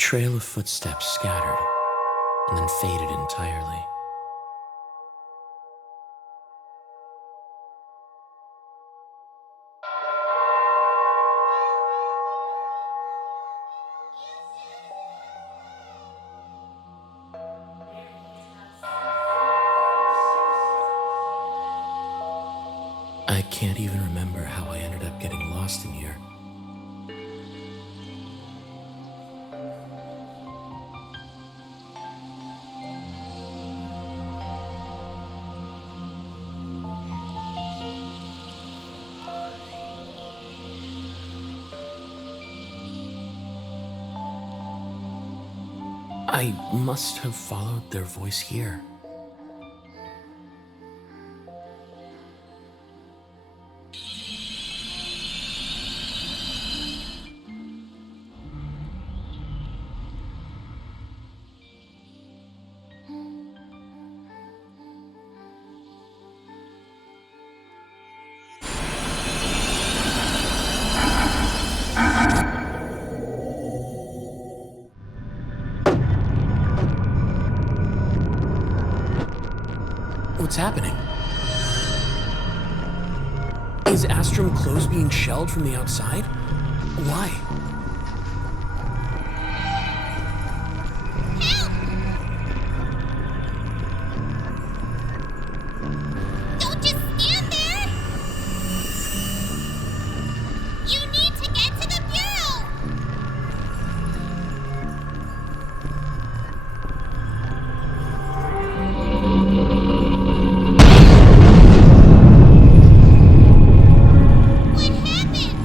trail of footsteps scattered and then faded entirely. I can't even remember how I ended up getting lost in here. I must have followed their voice here. What's happening? Is Astrum Close being shelled from the outside? Why? Don't just stand there! You need to get to the bureau! What happened?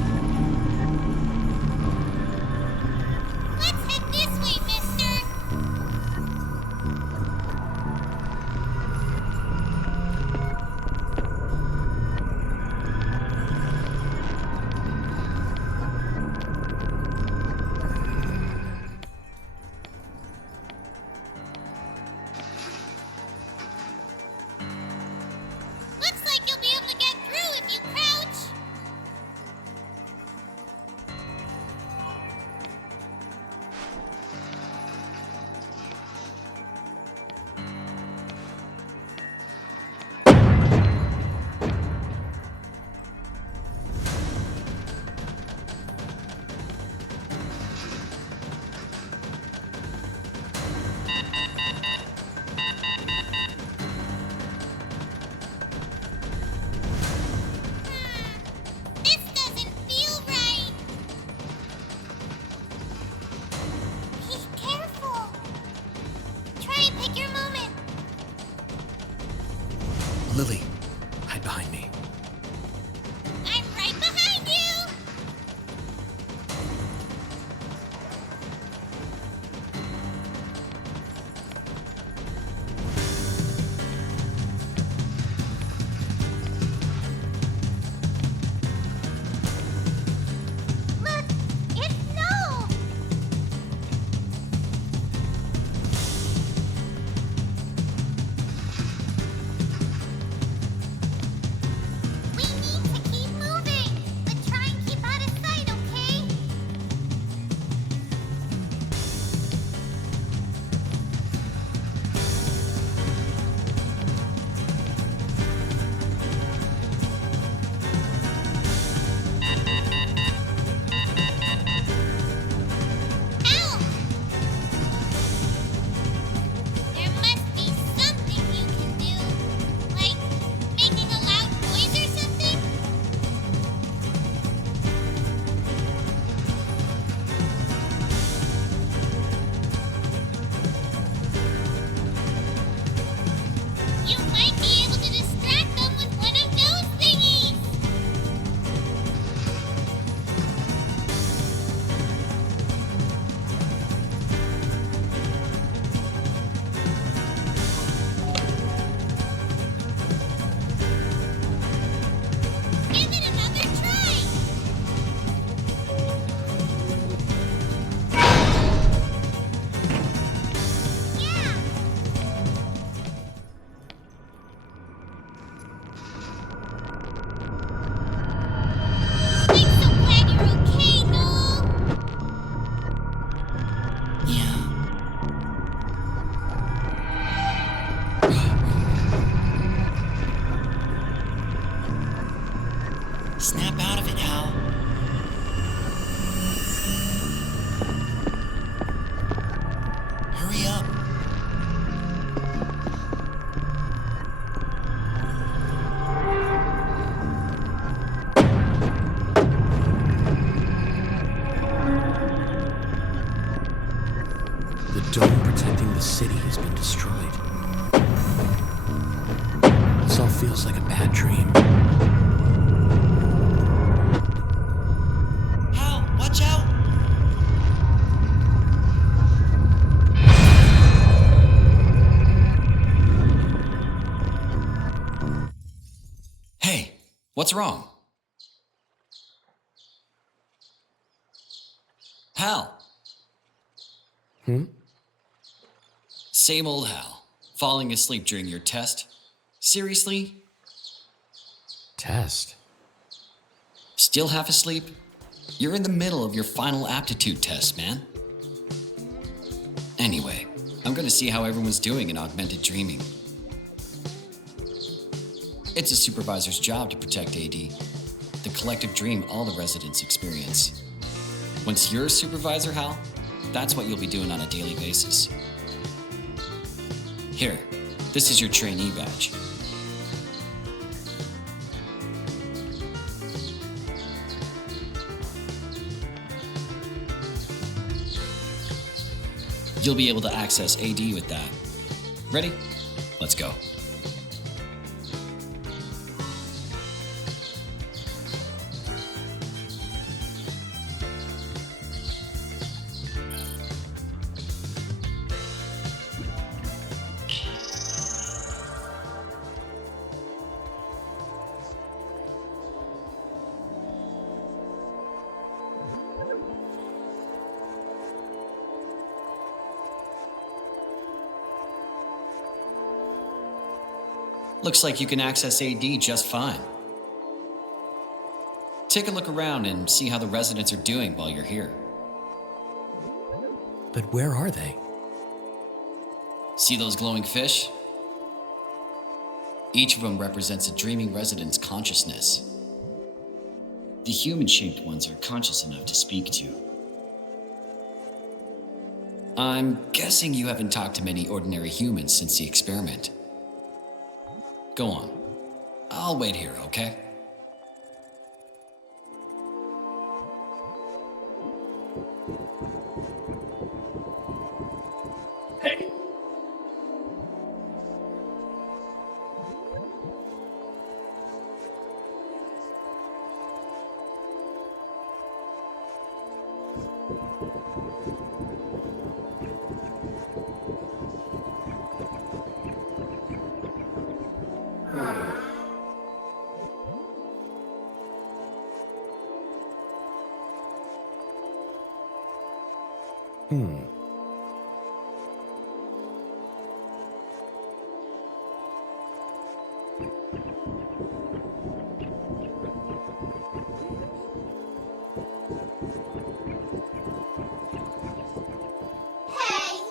The dome protecting the city has been destroyed. This all feels like a bad dream. Hal, watch out! Hey, what's wrong? Hal! Same old Hal. Falling asleep during your test? Seriously? Test? Still half asleep? You're in the middle of your final aptitude test, man. Anyway, I'm gonna see how everyone's doing in Augmented Dreaming. It's a supervisor's job to protect AD, the collective dream all the residents experience. Once you're a supervisor, Hal, that's what you'll be doing on a daily basis. Here, this is your trainee badge. You'll be able to access AD with that. Ready? Let's go. Looks like you can access AD just fine. Take a look around and see how the residents are doing while you're here. But where are they? See those glowing fish? Each of them represents a dreaming resident's consciousness. The human-shaped ones are conscious enough to speak to. I'm guessing you haven't talked to many ordinary humans since the experiment. Go on. I'll wait here, okay? Hey! Hey!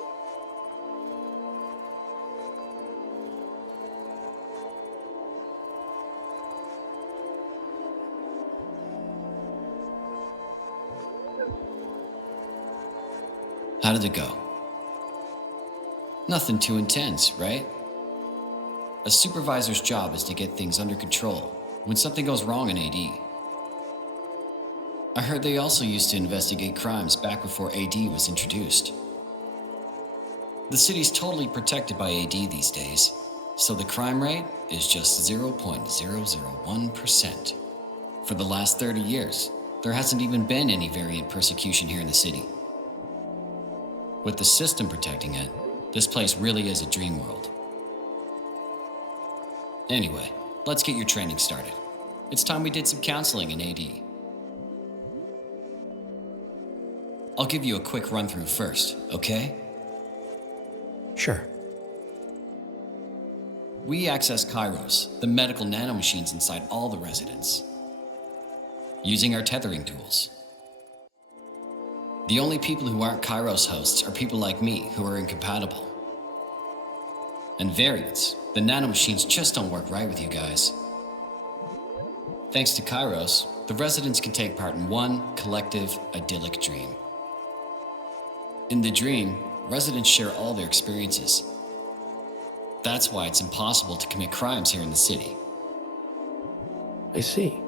How did it go? Nothing too intense, right? A supervisor's job is to get things under control when something goes wrong in AD. I heard they also used to investigate crimes back before AD was introduced. The city's totally protected by AD these days, so the crime rate is just 0.001%. For the last 30 years, there hasn't even been any variant persecution here in the city. With the system protecting it, this place really is a dream world. Anyway, let's get your training started. It's time we did some counseling in AD. I'll give you a quick run-through first, okay? Sure. We access Chronos, the medical nanomachines inside all the residents, using our tethering tools. The only people who aren't Chronos hosts are people like me who are incompatible. And variants, the nanomachines just don't work right with you guys. Thanks to Chronos, the residents can take part in one collective, idyllic dream. In the dream, residents share all their experiences. That's why it's impossible to commit crimes here in the city. I see.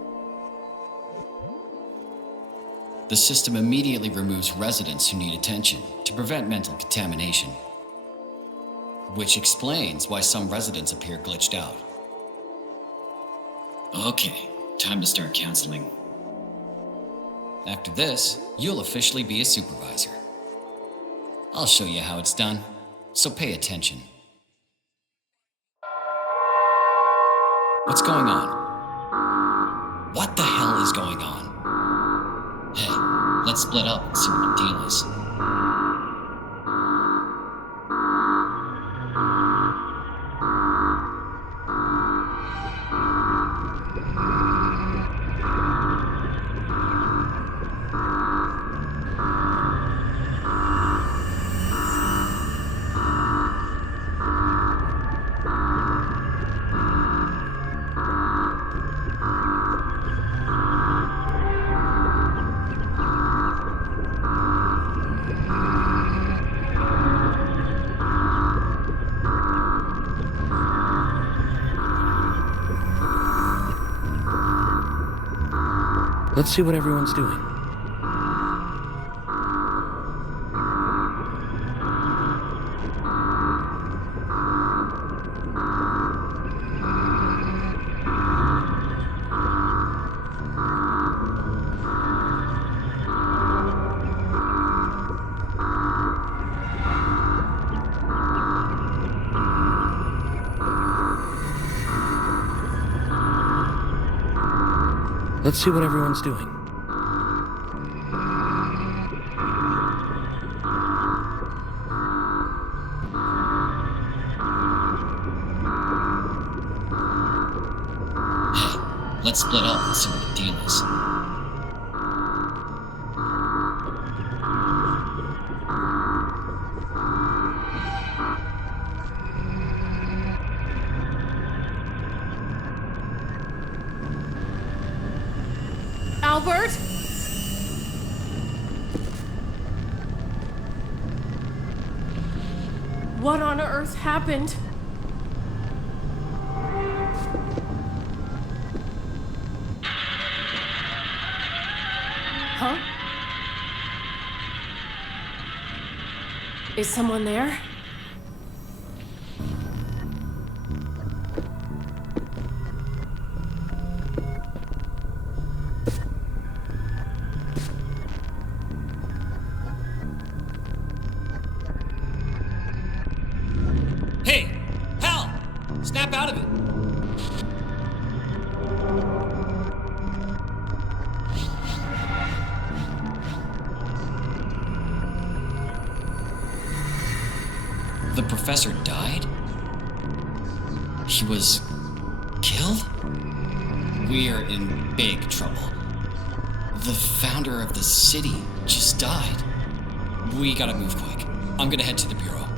The system immediately removes residents who need attention to prevent mental contamination, which explains why some residents appear glitched out. Okay, time to start counseling. After this, you'll officially be a supervisor. I'll show you how it's done, so pay attention. What's going on? What the hell is going on? Hey, let's split up and see what the deal is. Let's see what everyone's doing. Let's see what everyone's doing. Hey, let's split up and see what the deal is. Albert? What on earth happened? Huh? Is someone there? Hey! Hal! Snap out of it! The professor died? He was killed? We're in big trouble. The founder of the city just died. We gotta move quick. I'm gonna head to the bureau.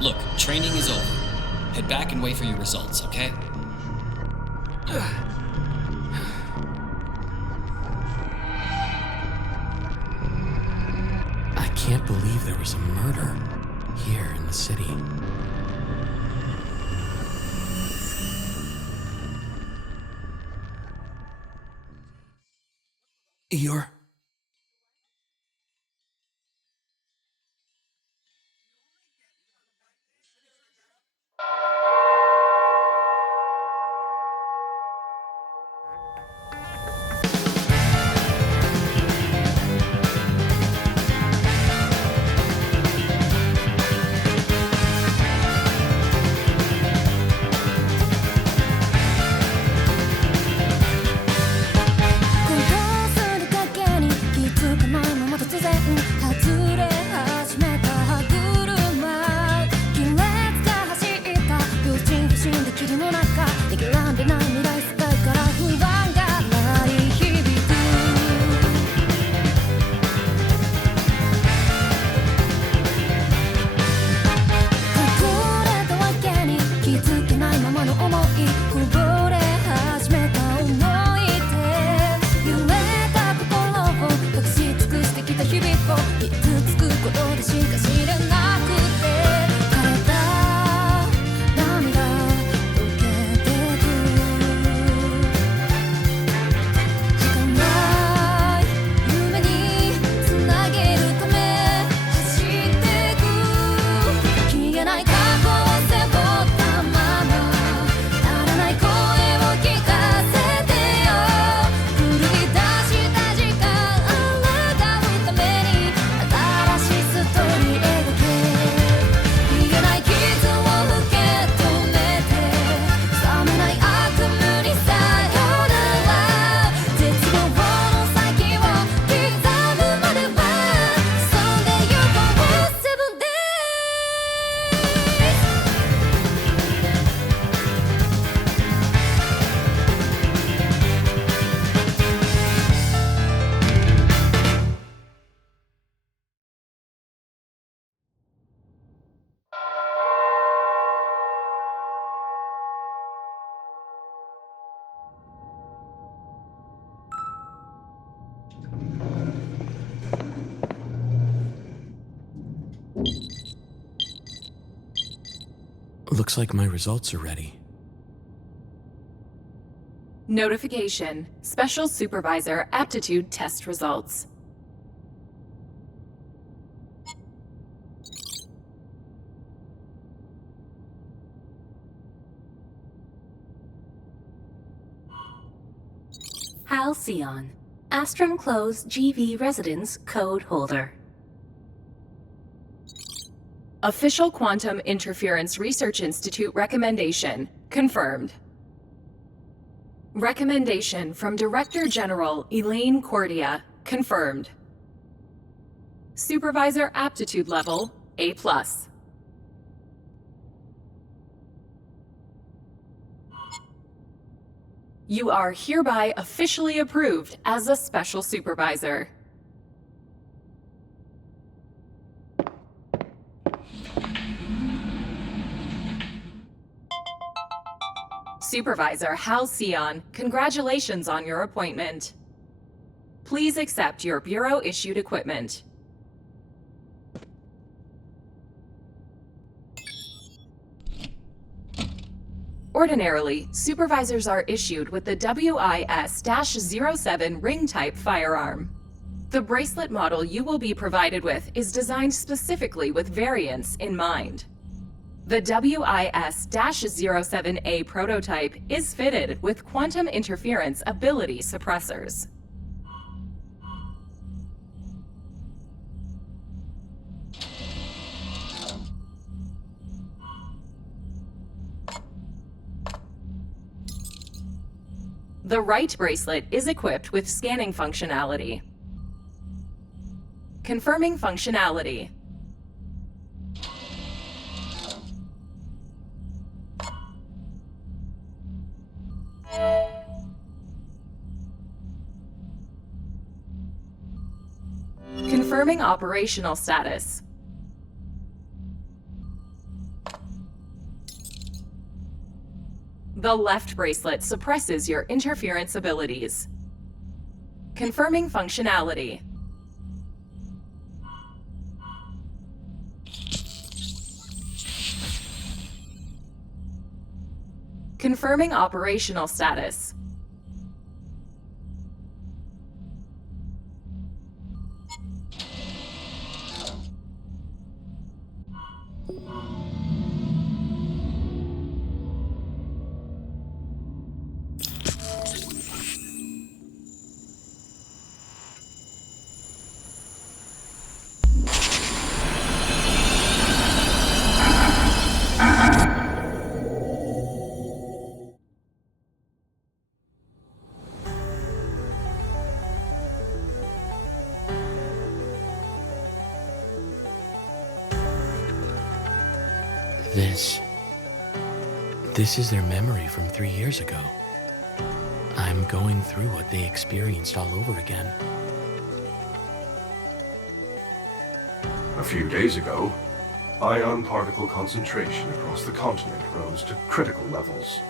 Look, training is over. Head back and wait for your results, okay? I can't believe there was a murder here in the city. You're... Looks like my results are ready. Notification. Special Supervisor Aptitude Test Results. Hal Scion, Astrum Close GV Residence Code Holder. Official Quantum Interference Research Institute recommendation confirmed. Recommendation from Director General Elaine Cordia confirmed. Supervisor Aptitude Level A+. You are hereby officially approved as a Special Supervisor. Supervisor Hal Scion, congratulations on your appointment. Please accept your Bureau-issued equipment. Ordinarily, supervisors are issued with the WIS-07 ring-type firearm. The bracelet model you will be provided with is designed specifically with variants in mind. The WIS-07A prototype is fitted with quantum interference ability suppressors. The right bracelet is equipped with scanning functionality. Confirming functionality. Confirming operational status. The left bracelet suppresses your interference abilities. Confirming functionality. Confirming operational status. This is their memory from 3 years ago. I'm going through what they experienced all over again. A few days ago, ion particle concentration across the continent rose to critical levels.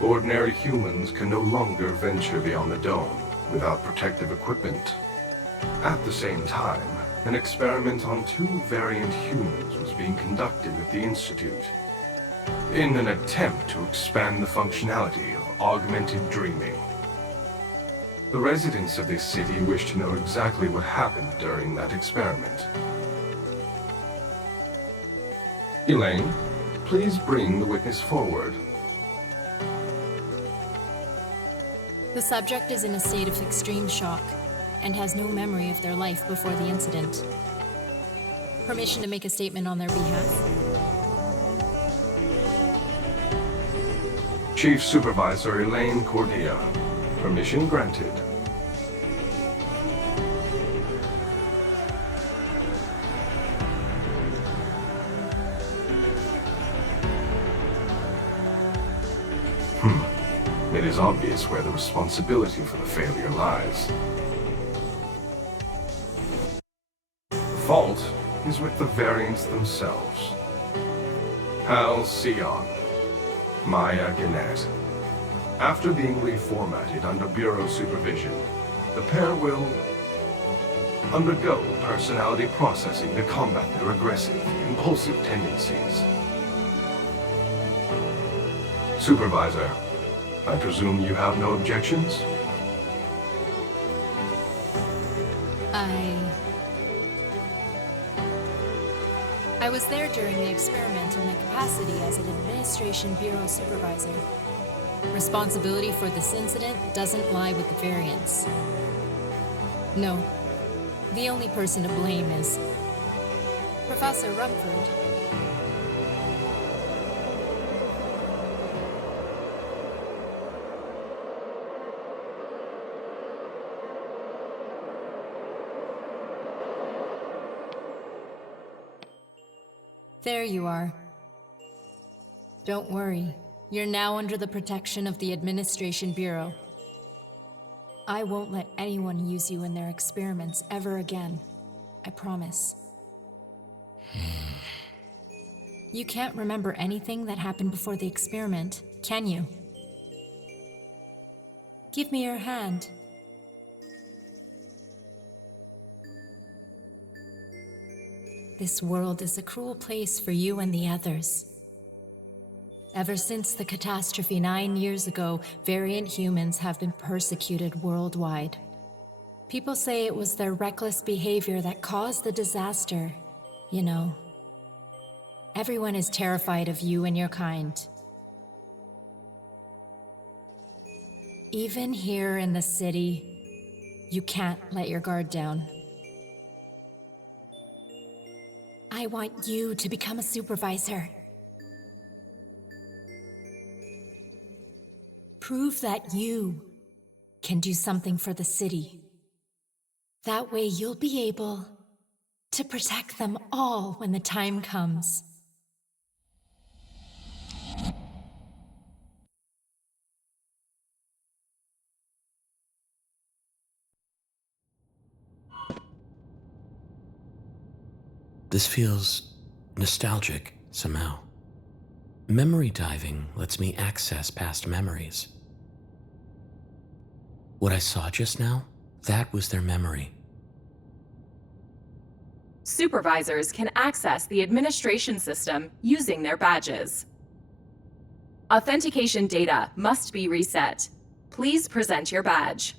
Ordinary humans can no longer venture beyond the dome without protective equipment. At the same time, an experiment on 2 variant humans was being conducted at the Institute, in an attempt to expand the functionality of Augmented Dreaming. The residents of this city wish to know exactly what happened during that experiment. Elaine, please bring the witness forward. The subject is in a state of extreme shock and has no memory of their life before the incident. Permission to make a statement on their behalf? Chief Supervisor Elaine Cordia. Permission granted. It is obvious where the responsibility for the failure lies. The fault is with the variants themselves. Hal Scion, Maya Gannett. After being reformatted under Bureau supervision, the pair will undergo personality processing to combat their aggressive, impulsive tendencies. Supervisor, I presume you have no objections? I was there during the experiment in my capacity as an Administration Bureau Supervisor. Responsibility for this incident doesn't lie with the variants. No. The only person to blame is Professor Rumford. There you are. Don't worry. You're now under the protection of the Administration Bureau. I won't let anyone use you in their experiments ever again. I promise. You can't remember anything that happened before the experiment, can you? Give me your hand. This world is a cruel place for you and the others. Ever since the catastrophe 9 years ago, variant humans have been persecuted worldwide. People say it was their reckless behavior that caused the disaster, you know. Everyone is terrified of you and your kind. Even here in the city, you can't let your guard down. I want you to become a supervisor. Prove that you can do something for the city. That way you'll be able to protect them all when the time comes. This feels nostalgic somehow. Memory diving lets me access past memories. What I saw just now, that was their memory. Supervisors can access the administration system using their badges. Authentication data must be reset. Please present your badge.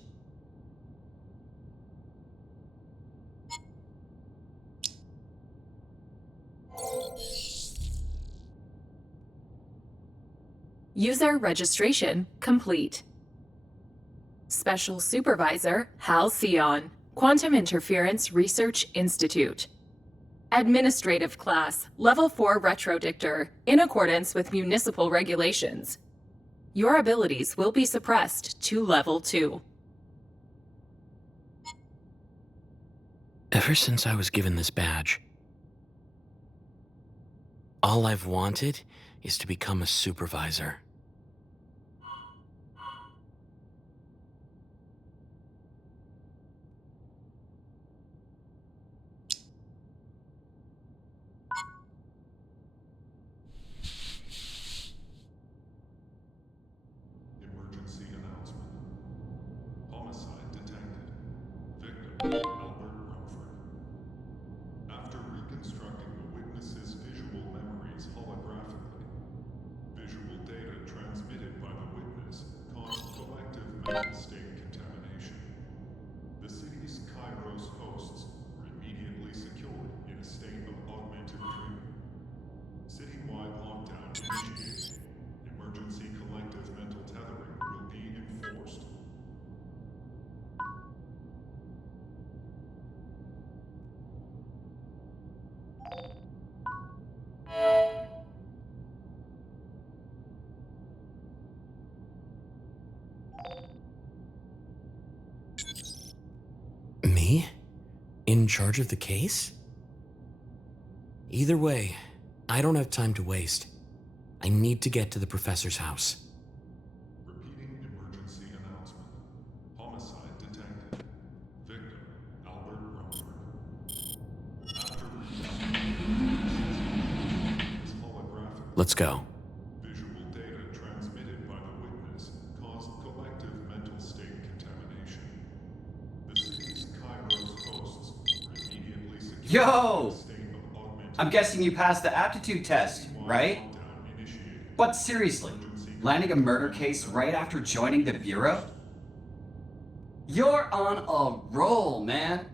User registration complete. Special Supervisor Hal Scion, Quantum Interference Research Institute. Administrative class, Level 4 Retrodictor, in accordance with municipal regulations. Your abilities will be suppressed to Level 2. Ever since I was given this badge, all I've wanted is to become a supervisor. Emergency announcement. Homicide detected. Victim, Albert Rumford. After reconstructing the witness's visual memories holographically, visual data transmitted by the witness caused collective mental state contamination. The city's Chronos hosts were immediately secured in a state of augmented dreaming. Citywide lockdown initiated. Emergency collective mental tethering will be enforced. Me? In charge of the case? Either way, I don't have time to waste. I need to get to the professor's house. Repeating emergency announcement. Homicide detected. Victim, Albert Rumford. After his holographic Let's go. visual data transmitted by the witness caused collective mental state contamination. The city's Chronos hosts Yo! I'm guessing you passed the aptitude test, right? But seriously, landing a murder case right after joining the Bureau? You're on a roll, man.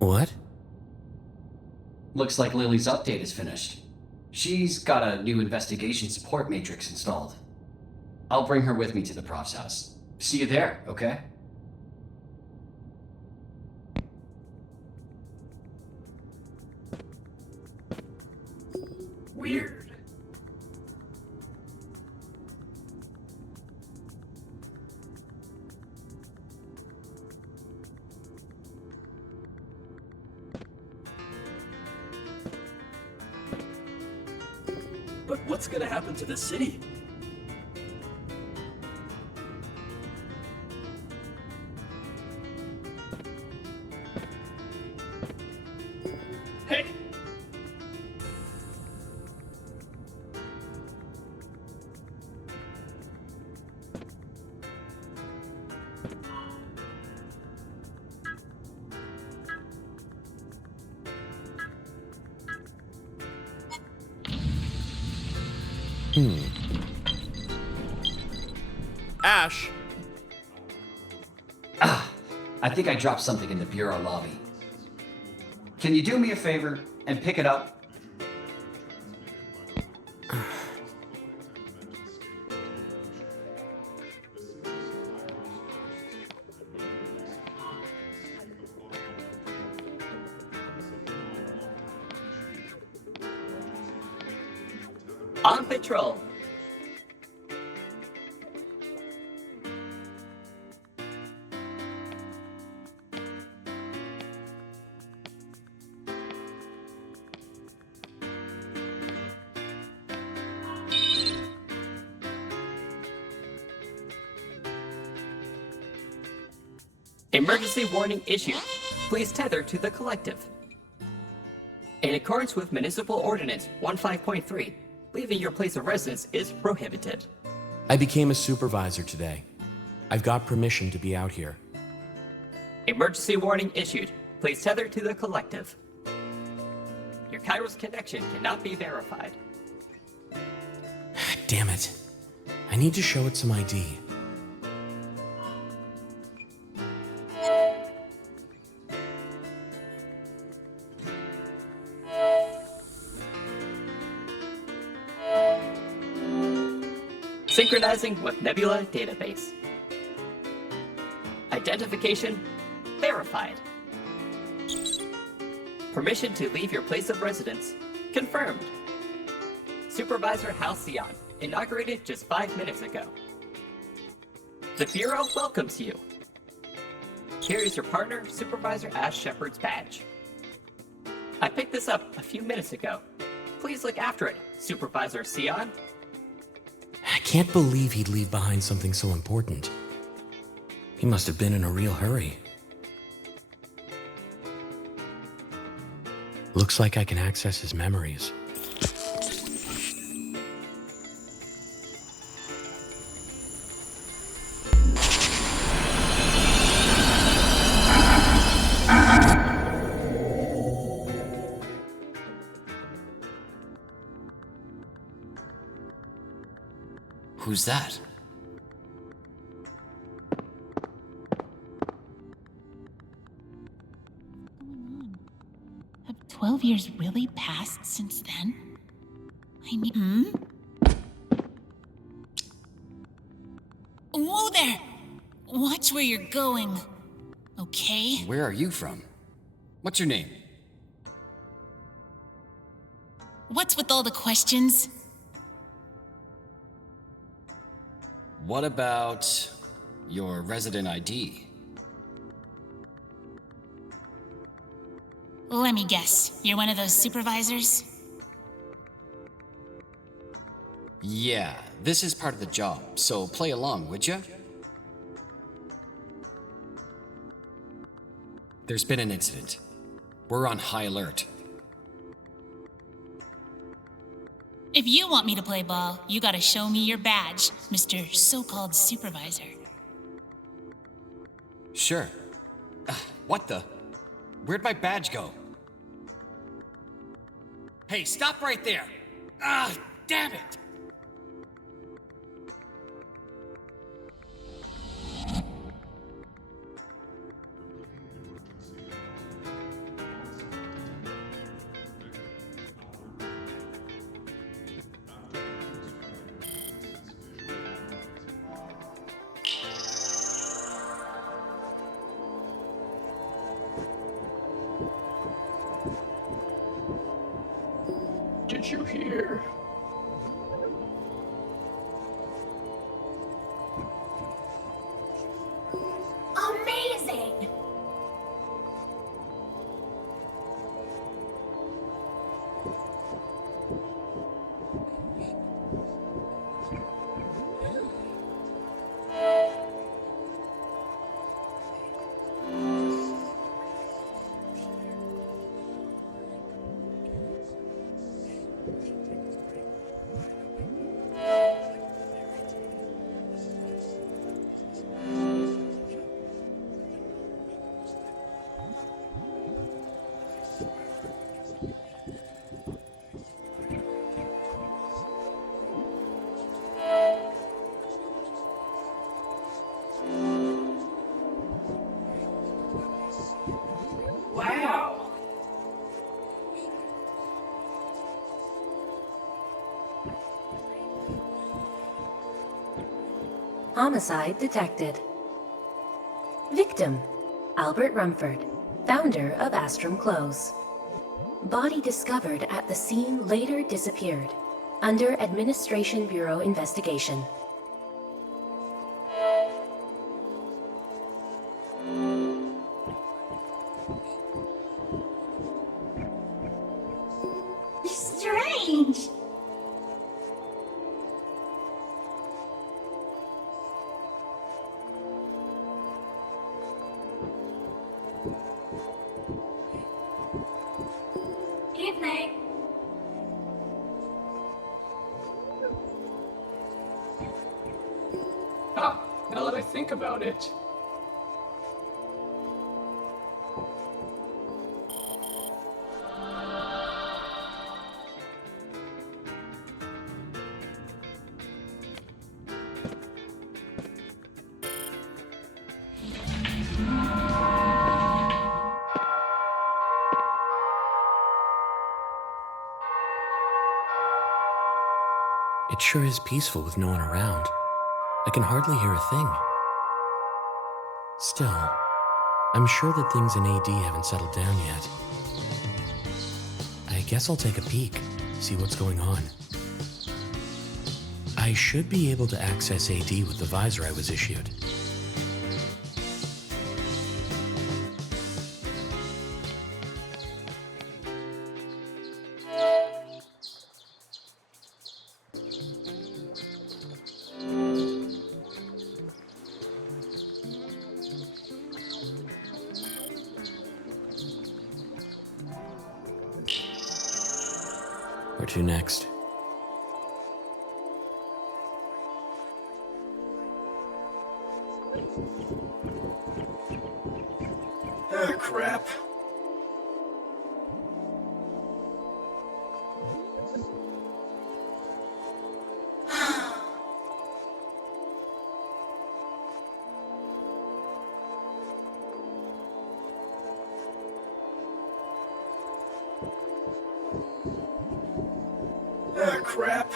What? Looks like Lily's update is finished. She's got a new investigation support matrix installed. I'll bring her with me to the prof's house. See you there, okay? Weird. But what's gonna happen to the city? Hey! Ash! I think I dropped something in the Bureau lobby. Can you do me a favor and pick it up? On patrol. Emergency warning issued. Please tether to the collective. In accordance with Municipal Ordinance 15.3, leaving your place of residence is prohibited. I became a supervisor today. I've got permission to be out here. Emergency warning issued. Please tether to the collective. Your Kairos connection cannot be verified. Damn it. I need to show it some ID. Synchronizing with Nebula database. Identification verified. Permission to leave your place of residence confirmed. Supervisor Hal Scion, inaugurated just 5 minutes ago. The Bureau welcomes you. Here is your partner, Supervisor Ash Shepard's badge. I picked this up a few minutes ago. Please look after it, Supervisor Scion. I can't believe he'd leave behind something so important. He must have been in a real hurry. Looks like I can access his memories. Who's that? Have 12 years really passed since then? I mean, Whoa there! Watch where you're going, okay? Where are you from? What's your name? What's with all the questions? What about your resident ID? Let me guess, you're one of those supervisors? Yeah, this is part of the job, so play along, would ya? There's been an incident. We're on high alert. If you want me to play ball, you gotta show me your badge, Mr. So-called supervisor. Sure. What the? Where'd my badge go? Hey, stop right there! Ah, damn it! Did you hear? Amazing! Wow! Homicide detected. Victim: Albert Rumford, founder of Astrum Close. Body discovered at the scene later disappeared. Under Administration Bureau investigation. Strange! Evening. Ah, now that I think about it. It sure is peaceful with no one around. I can hardly hear a thing. Still, I'm sure that things in AD haven't settled down yet. I guess I'll take a peek, see what's going on. I should be able to access AD with the visor I was issued. Where to next? Ah, crap. Ah, crap.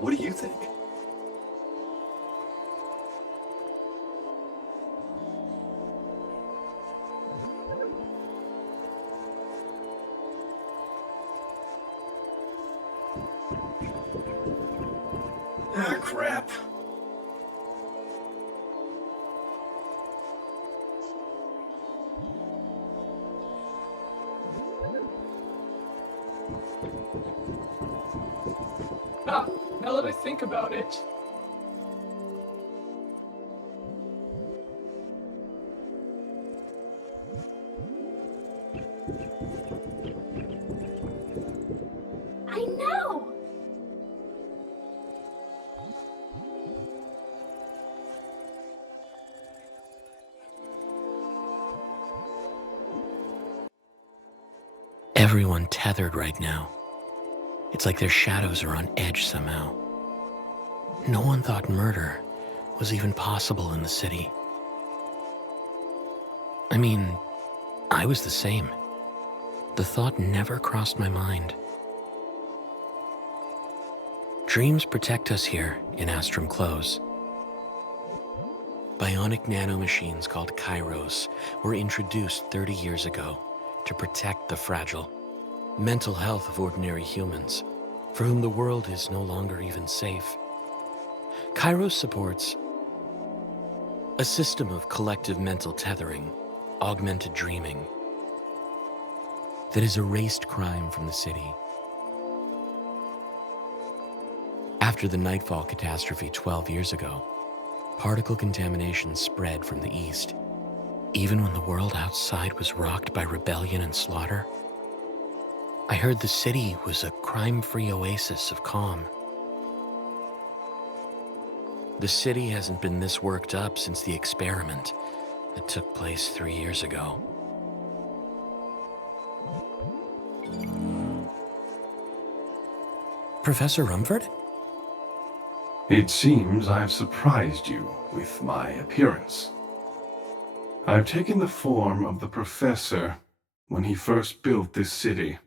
What do you think? Ah, crap. Ah, now that I think about it. I know! Everyone tethered right now. It's like their shadows are on edge somehow. No one thought murder was even possible in the city. I mean, I was the same. The thought never crossed my mind. Dreams protect us here in Astrum Close. Bionic nanomachines called Chronos were introduced 30 years ago to protect the fragile mental health of ordinary humans, for whom the world is no longer even safe. Chronos supports a system of collective mental tethering, augmented dreaming, that has erased crime from the city. After the Nightfall catastrophe 12 years ago, particle contamination spread from the east. Even when the world outside was rocked by rebellion and slaughter, I heard the city was a crime-free oasis of calm. The city hasn't been this worked up since the experiment that took place 3 years ago. Professor Rumford? It seems I've surprised you with my appearance. I've taken the form of the professor when he first built this city.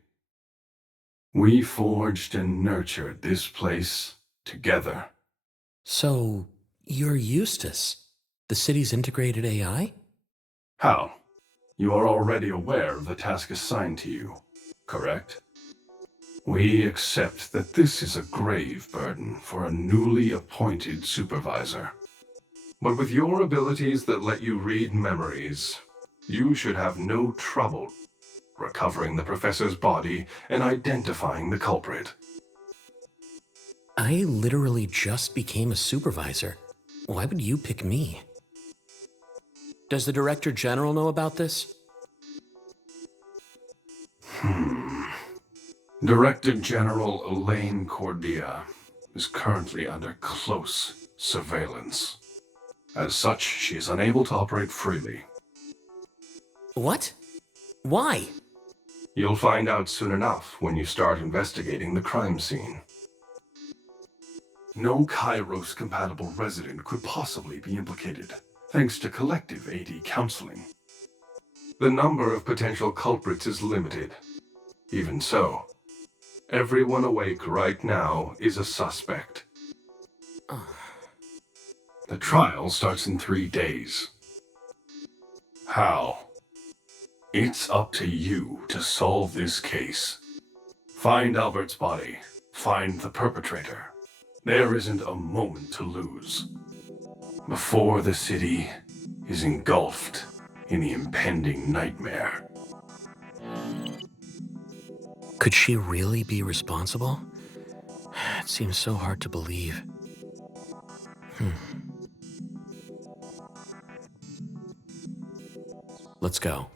We forged and nurtured this place together. So, you're Eustace, the city's integrated AI? Hal, you are already aware of the task assigned to you, correct? We accept that this is a grave burden for a newly appointed supervisor. But with your abilities that let you read memories, you should have no trouble recovering the professor's body and identifying the culprit. I literally just became a supervisor. Why would you pick me? Does the Director General know about this? Director General Elaine Cordia is currently under close surveillance. As such, she is unable to operate freely. What? Why? You'll find out soon enough when you start investigating the crime scene. No Kairos-compatible resident could possibly be implicated, thanks to collective AD counseling. The number of potential culprits is limited. Even so, everyone awake right now is a suspect. The trial starts in 3 days. Hal, it's up to you to solve this case. Find Albert's body. Find the perpetrator. There isn't a moment to lose before the city is engulfed in the impending nightmare. Could she really be responsible? It seems so hard to believe. Let's go.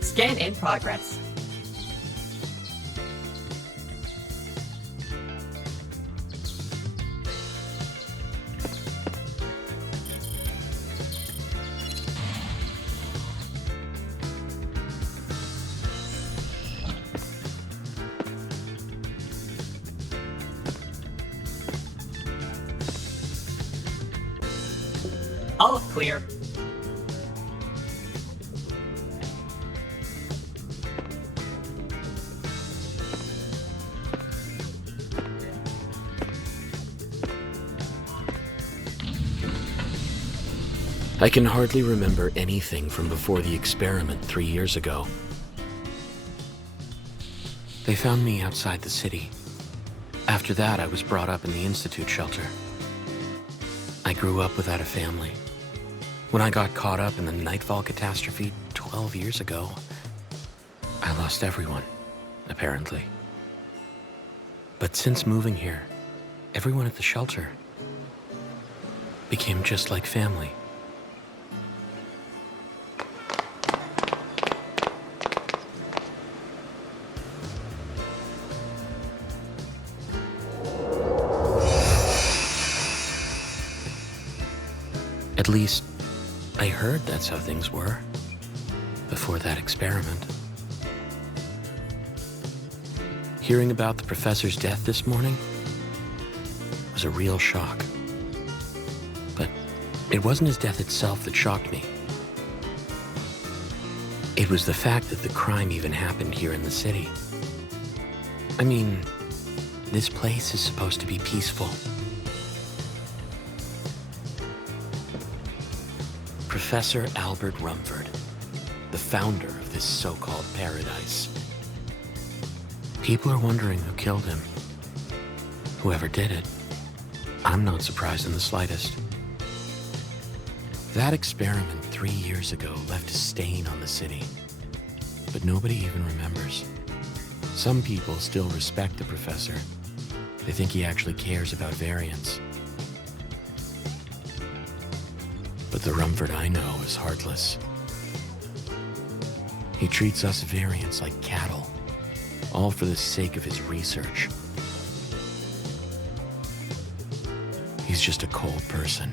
Scan in progress. All clear. I can hardly remember anything from before the experiment 3 years ago. They found me outside the city, After that, I was brought up in the Institute shelter. I grew up without a family. When I got caught up in the Nightfall catastrophe 12 years ago, I lost everyone, apparently. But since moving here, everyone at the shelter became just like family. At least, I heard that's how things were before that experiment. Hearing about the professor's death this morning was a real shock. But it wasn't his death itself that shocked me. It was the fact that the crime even happened here in the city. I mean, this place is supposed to be peaceful. Professor Albert Rumford, the founder of this so-called paradise. People are wondering who killed him. Whoever did it, I'm not surprised in the slightest. That experiment 3 years ago left a stain on the city, but nobody even remembers. Some people still respect the professor. They think he actually cares about variants. But the Rumford I know is heartless. He treats us variants like cattle, all for the sake of his research. He's just a cold person.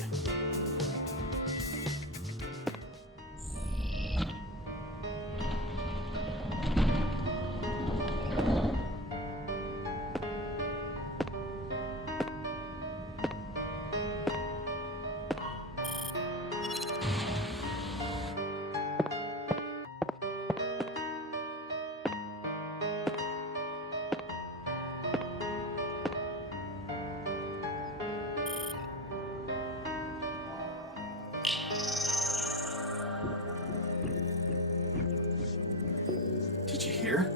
Did you hear?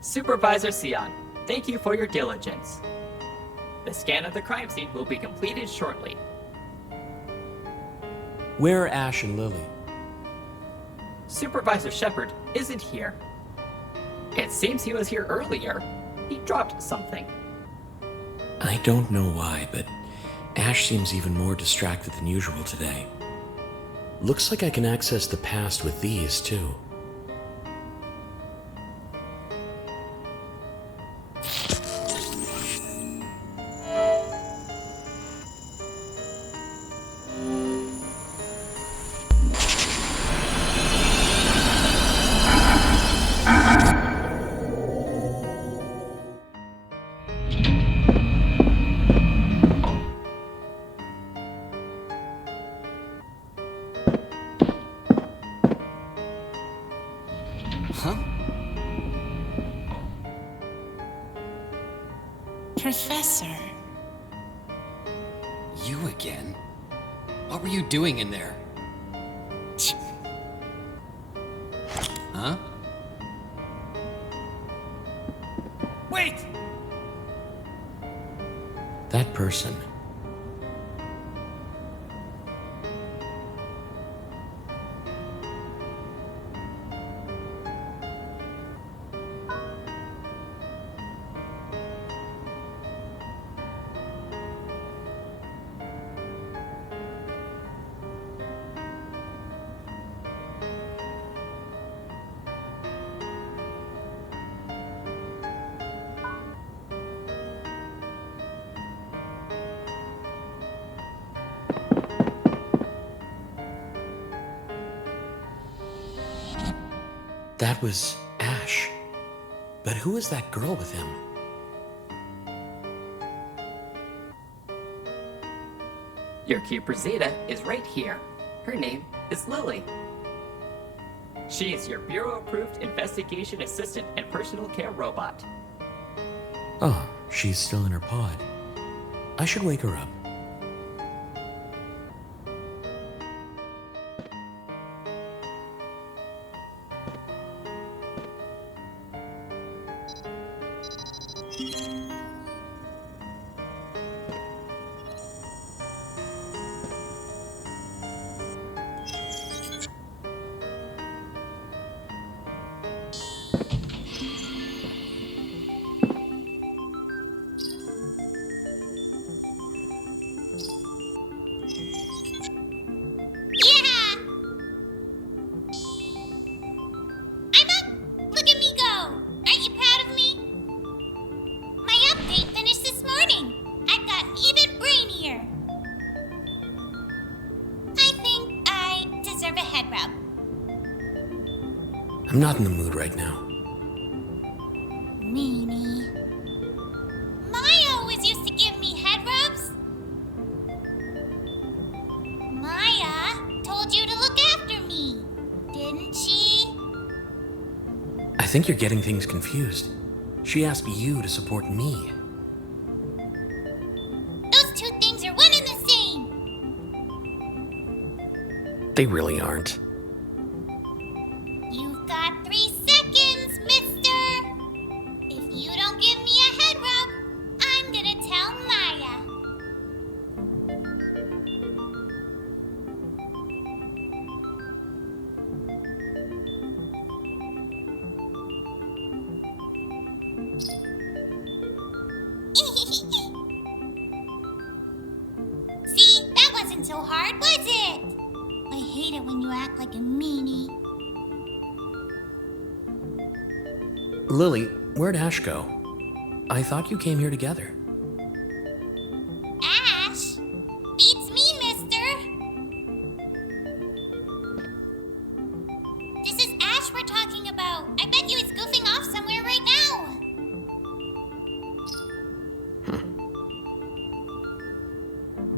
Supervisor Scion, thank you for your diligence. The scan of the crime scene will be completed shortly. Where are Ash and Lily? Supervisor Shepard isn't here. It seems he was here earlier. He dropped something. I don't know why, but Ash seems even more distracted than usual today. Looks like I can access the past with these, too. Huh? Professor. You again? What were you doing in there? Huh? Wait! That person. That was Ash. But who is that girl with him? Your cute Rosita is right here. Her name is Lily. She is your Bureau-approved investigation assistant and personal care robot. Oh, she's still in her pod. I should wake her up. I'm not in the mood right now. Meanie. Maya always used to give me head rubs. Maya told you to look after me, didn't she? I think you're getting things confused. She asked you to support me. Those two things are one and the same. They really aren't. You've got 3 seconds, mister. If you don't give me a head rub, I'm gonna tell Maya. See, that wasn't so hard, was it? I hate it when you act like a meanie. Lily, where'd Ash go? I thought you came here together. Ash? Beats me, mister. This is Ash we're talking about. I bet you he's goofing off somewhere right now.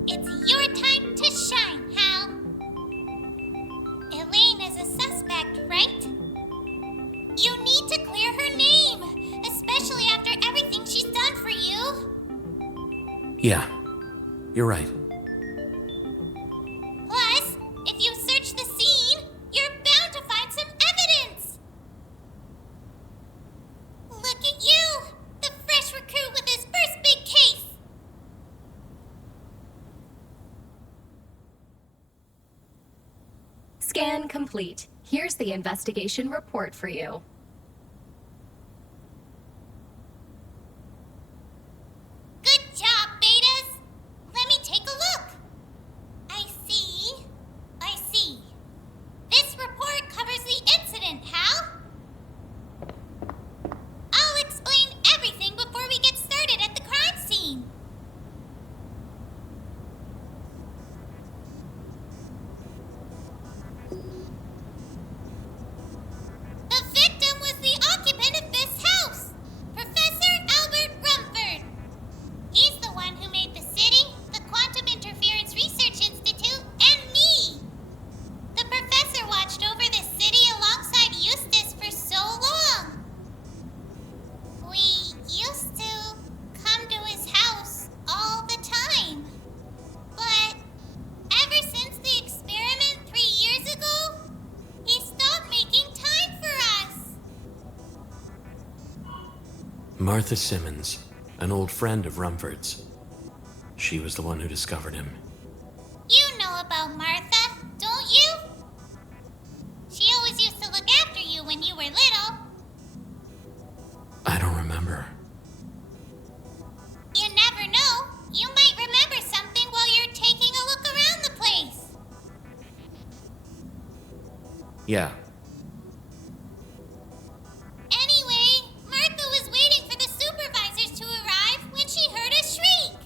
It's your time to shine, Hal. Elaine is a suspect, right? You need to clear her name, especially after everything she's done for you. Yeah, you're right. Plus, if you search the scene, you're bound to find some evidence. Look at you, the fresh recruit with his first big case. Scan complete. Here's the investigation report for you. Good job, Betas. Let me take a look. I see. This report covers the incident, Hal. I'll explain everything before we get started at the crime scene. The victim was the occupant of this house, Professor Albert Rumford. He's the one who made the city, the Quantum Interference Research Institute, and me. The professor watched over this city alongside Eustace for so long. We used to come to his house all the time. But ever since the experiment 3 years ago, he stopped making time for us. Martha Simmons, an old friend of Rumford's. She was the one who discovered him. You know about Martha, don't you? She always used to look after you when you were little. I don't remember. You never know. You might remember something while you're taking a look around the place. Yeah, Anyway, Martha was waiting for the supervisors to arrive when she heard a shriek.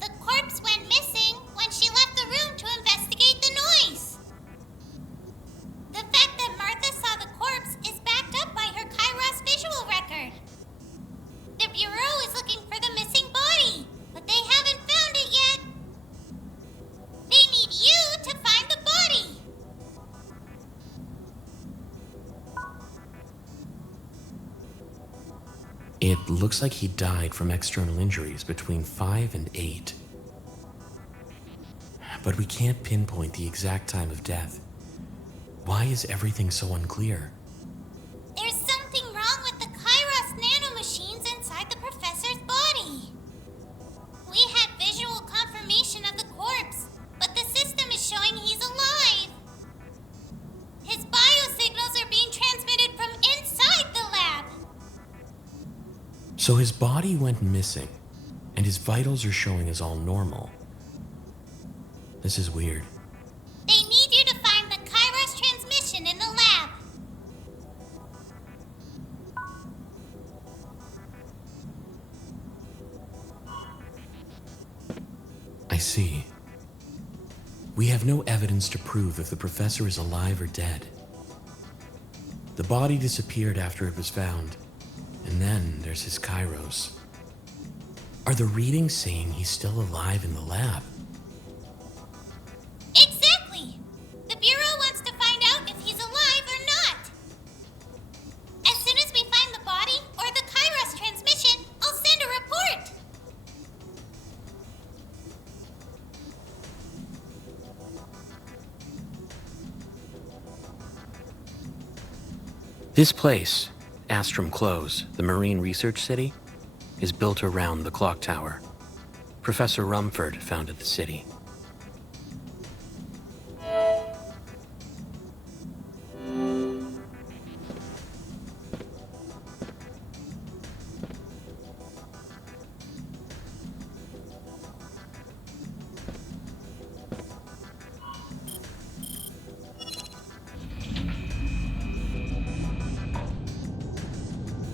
The corpse went missing when she left the room to investigate the noise. The fact that Martha saw the corpse is looks like he died from external injuries between 5 and 8. But we can't pinpoint the exact time of death. Why is everything so unclear? There's something wrong with the Kairos nanomachines inside the professor's body. We had visual confirmation of the corpse, but the system is showing he's alive. His biosignals are being transmitted from inside the lab. So his body went missing, and his vitals are showing as all normal. This is weird. They need you to find the Kairos transmission in the lab. I see. We have no evidence to prove if the professor is alive or dead. The body disappeared after it was found, and then there's his Kairos. Are the readings saying he's still alive in the lab? Exactly! The Bureau wants to find out if he's alive or not. As soon as we find the body or the Kairos transmission, I'll send a report. This place, Astrum Close, the Marine Research City, is built around the clock tower. Professor Rumford founded the city.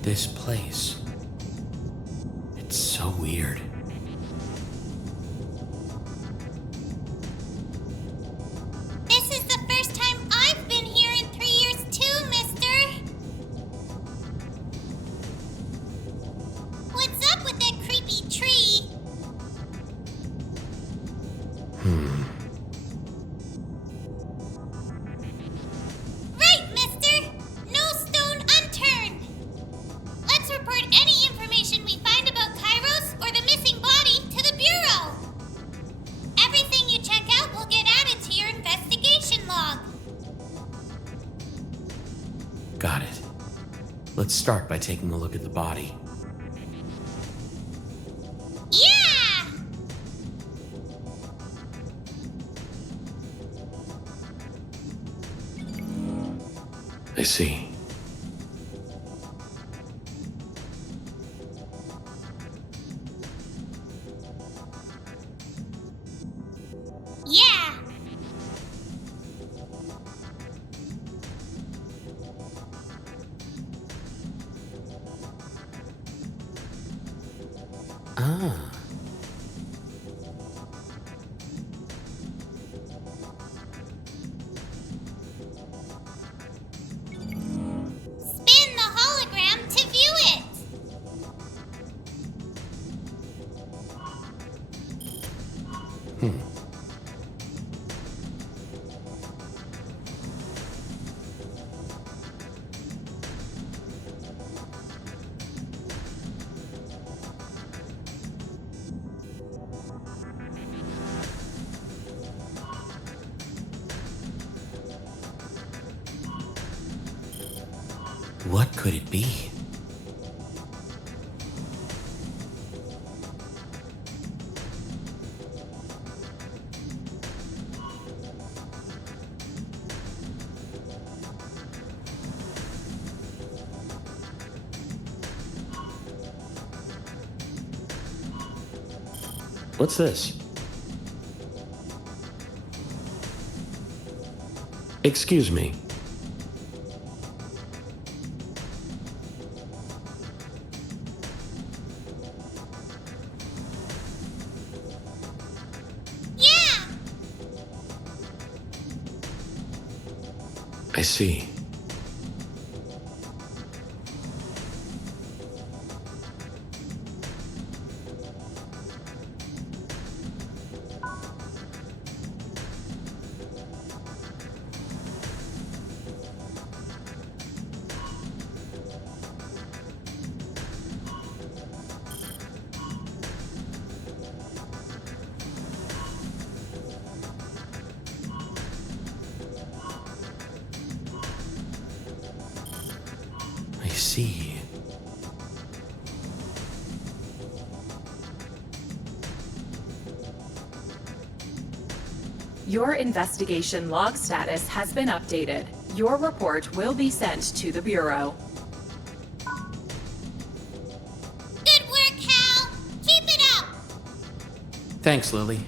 This place, it's so weird. This is the first time I've been here in 3 years too, mister. What's up with that creepy tree? Right, mister! No stone unturned! Let's report any information we find about Kairos or the missing body to the Bureau. Everything you check out will get added to your investigation log. Got it. Let's start by taking a look at the body. Yeah! I see. Yeah! Ah. Spin the hologram to view it. What could it be? What's this? Excuse me. Yeah! I see. see. Your investigation log status has been updated. Your report will be sent to the Bureau. Good work, Hal. Keep it up. Thanks, Lily.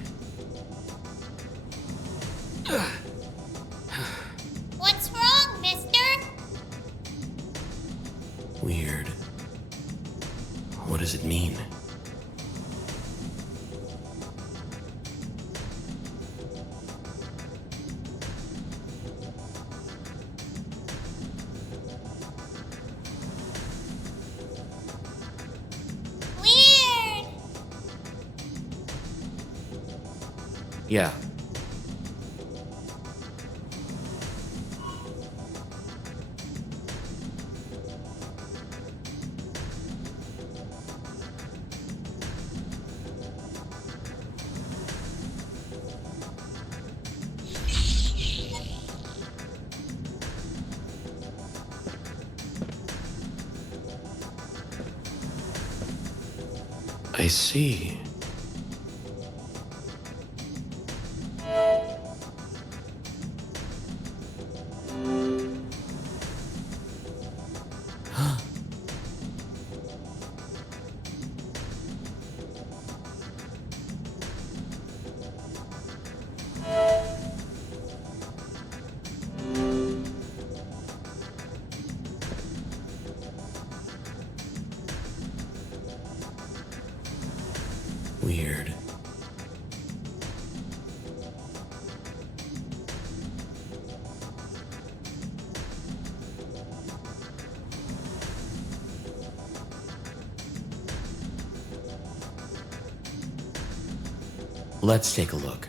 What's wrong, mister? Weird. What does it mean? Weird. Yeah. I see. Weird. Let's take a look.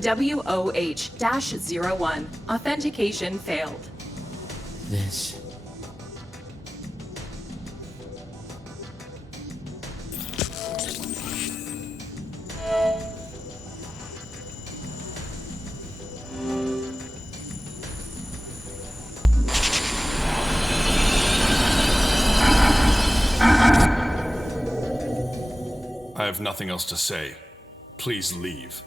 WOH-01. Authentication failed. This. I have nothing else to say. Please leave.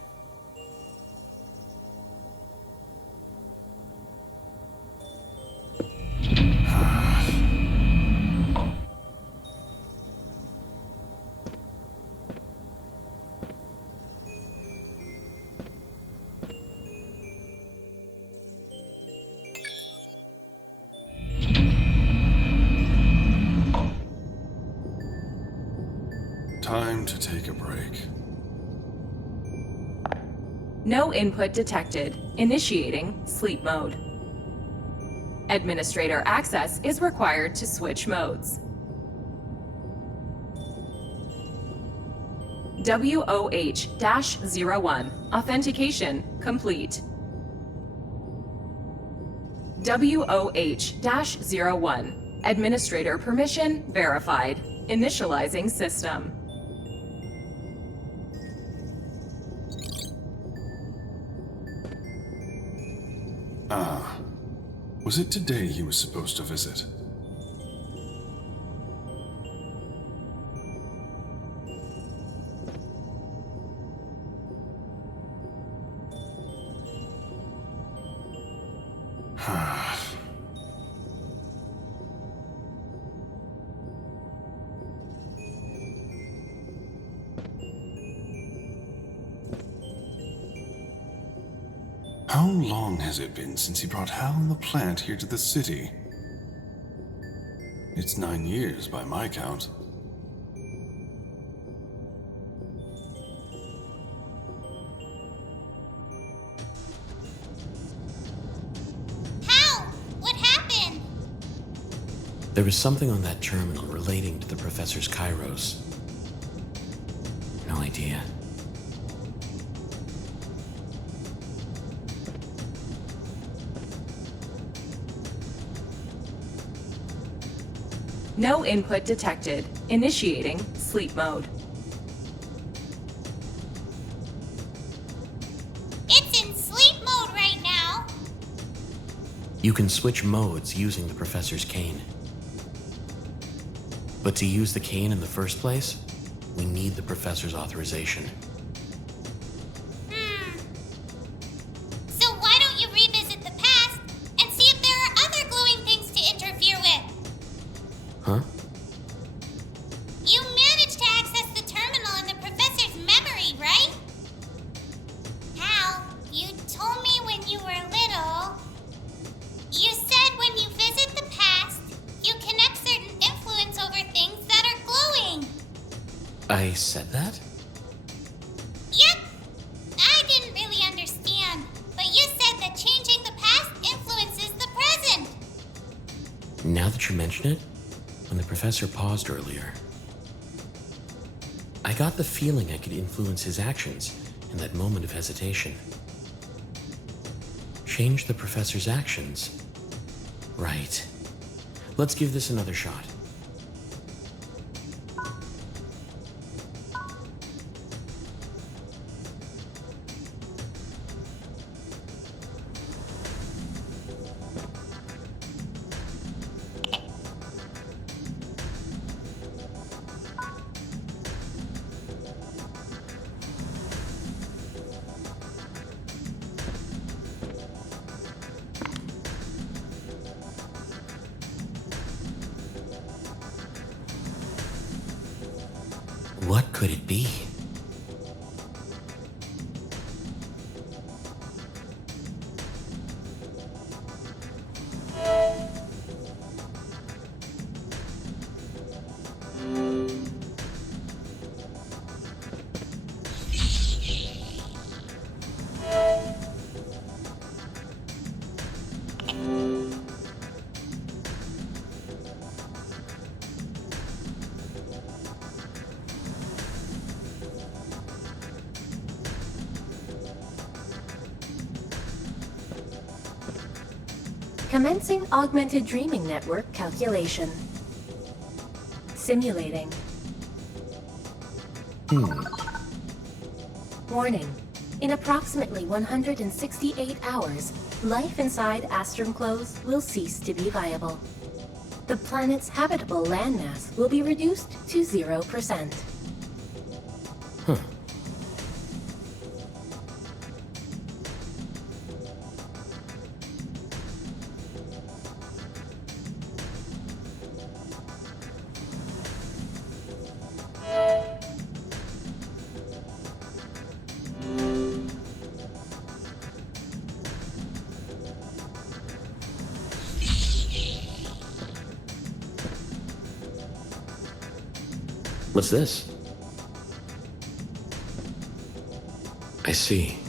Time to take a break. No input detected. Initiating sleep mode. Administrator access is required to switch modes. WOH-01. Authentication complete. WOH-01. Administrator permission verified. Initializing system. Ah. Was it today he was supposed to visit? How long has it been since he brought Hal and the plant here to the city? It's 9 years by my count. Hal, what happened? There was something on that terminal relating to the professor's Kairos. No idea. No input detected. Initiating sleep mode. It's in sleep mode right now. You can switch modes using the professor's cane. But to use the cane in the first place, we need the professor's authorization. So why don't you revisit the past and see if there are other glowing things to interfere with? Huh? You managed to access the terminal in the professor's memory, right? Hal, you told me when you were little. You said when you visit the past, you can exert an influence over things that are glowing. I said that? Yep. I didn't really understand, but you said that changing the past influences the present. Now that you mention it, when the professor paused earlier, I got the feeling I could influence his actions in that moment of hesitation. Change the professor's actions. Right. Let's give this another shot. What could it be? Commencing Augmented Dreaming Network calculation. Simulating. Warning. In approximately 168 hours, life inside Astrum Close will cease to be viable. The planet's habitable landmass will be reduced to 0%. Huh. What's this? I see.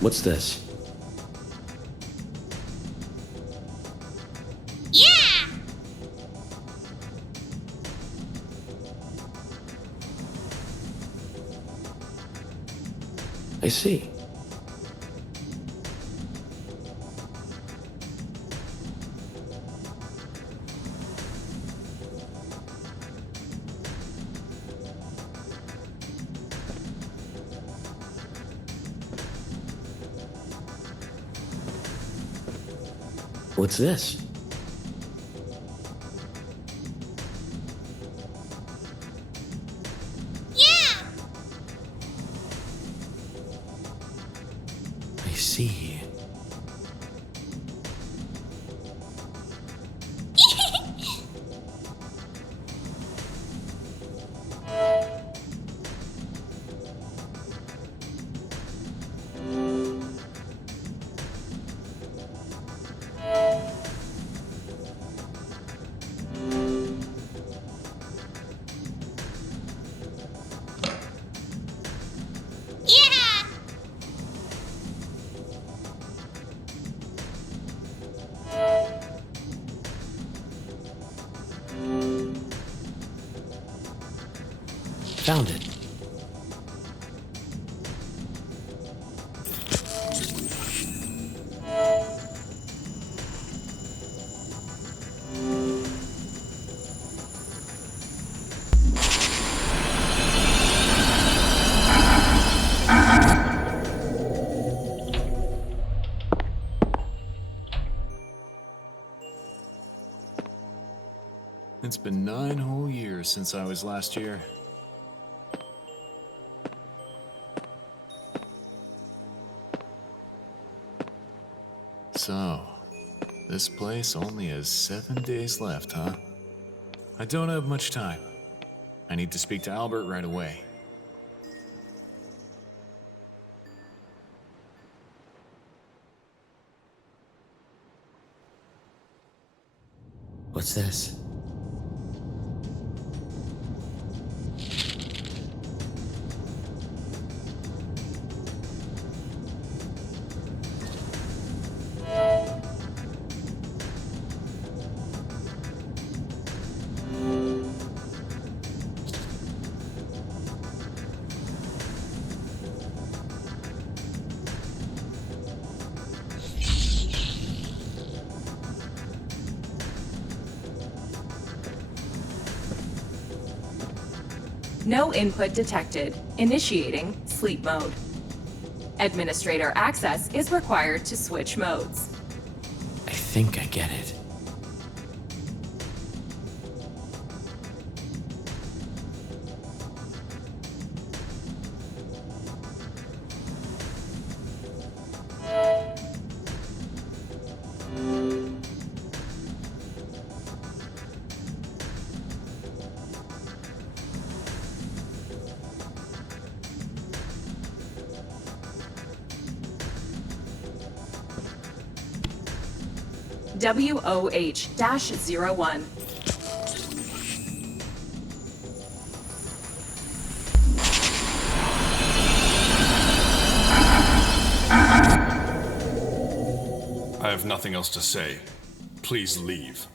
What's this? Yeah! I see. What's this? Yeah! I see. Found it. It's been 9 whole years since I was last here. So, this place only has 7 days left, huh? I don't have much time. I need to speak to Albert right away. What's this? No input detected. Initiating sleep mode. Administrator access is required to switch modes. I think I get it. WOH-01. I have nothing else to say. Please leave.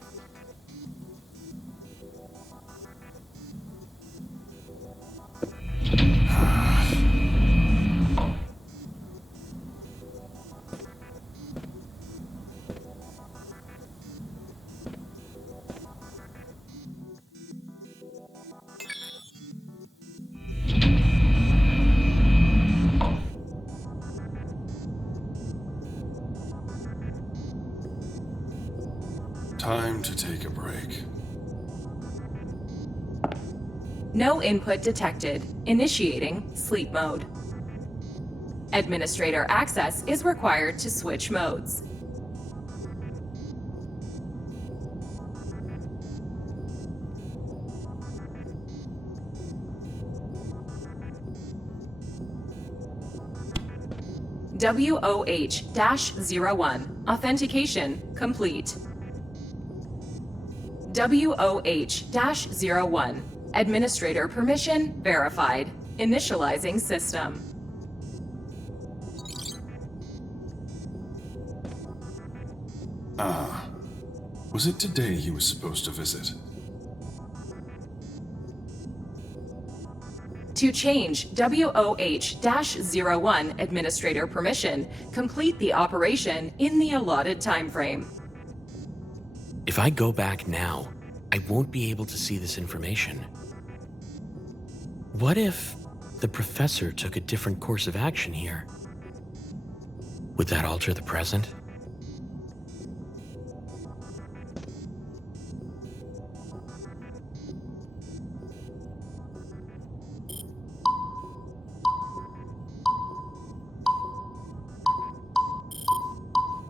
Time to take a break. No input detected. Initiating sleep mode. Administrator access is required to switch modes. WOH-01. Authentication complete. WOH-01. Administrator permission verified. Initializing system. Ah. Was it today he was supposed to visit? To change WOH-01 administrator permission, complete the operation in the allotted timeframe. If I go back now, I won't be able to see this information. What if the professor took a different course of action here? Would that alter the present?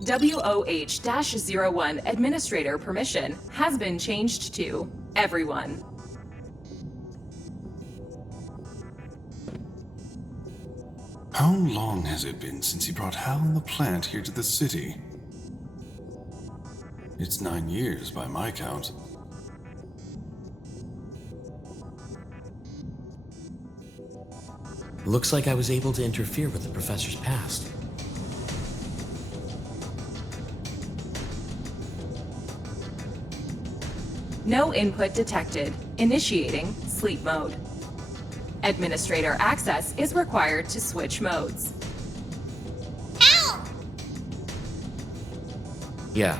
WOH-01 administrator permission has been changed to everyone. How long has it been since he brought Hal and the plant here to the city? It's 9 years by my count. Looks like I was able to interfere with the professor's past. No input detected. Initiating sleep mode. Administrator access is required to switch modes. Hal! Yeah.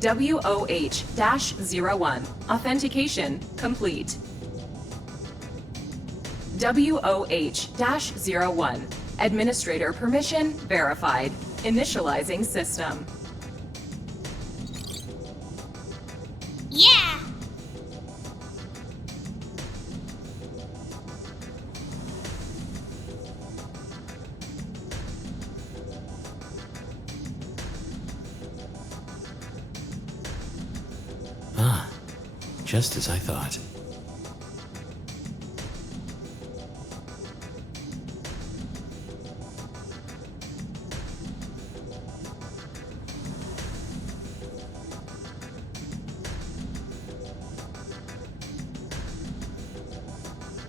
WOH-01. Authentication complete. WOH-01. Administrator permission verified. Initializing system. Yeah! Ah, just as I thought.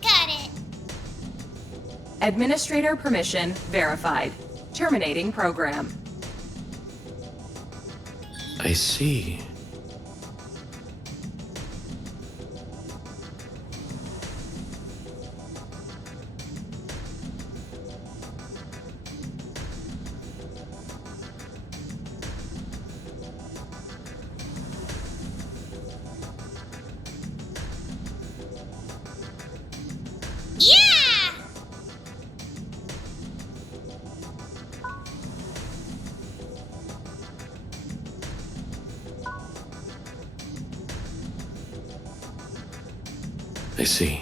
Got it. Administrator permission verified. Terminating program. I see. Yeah! I see.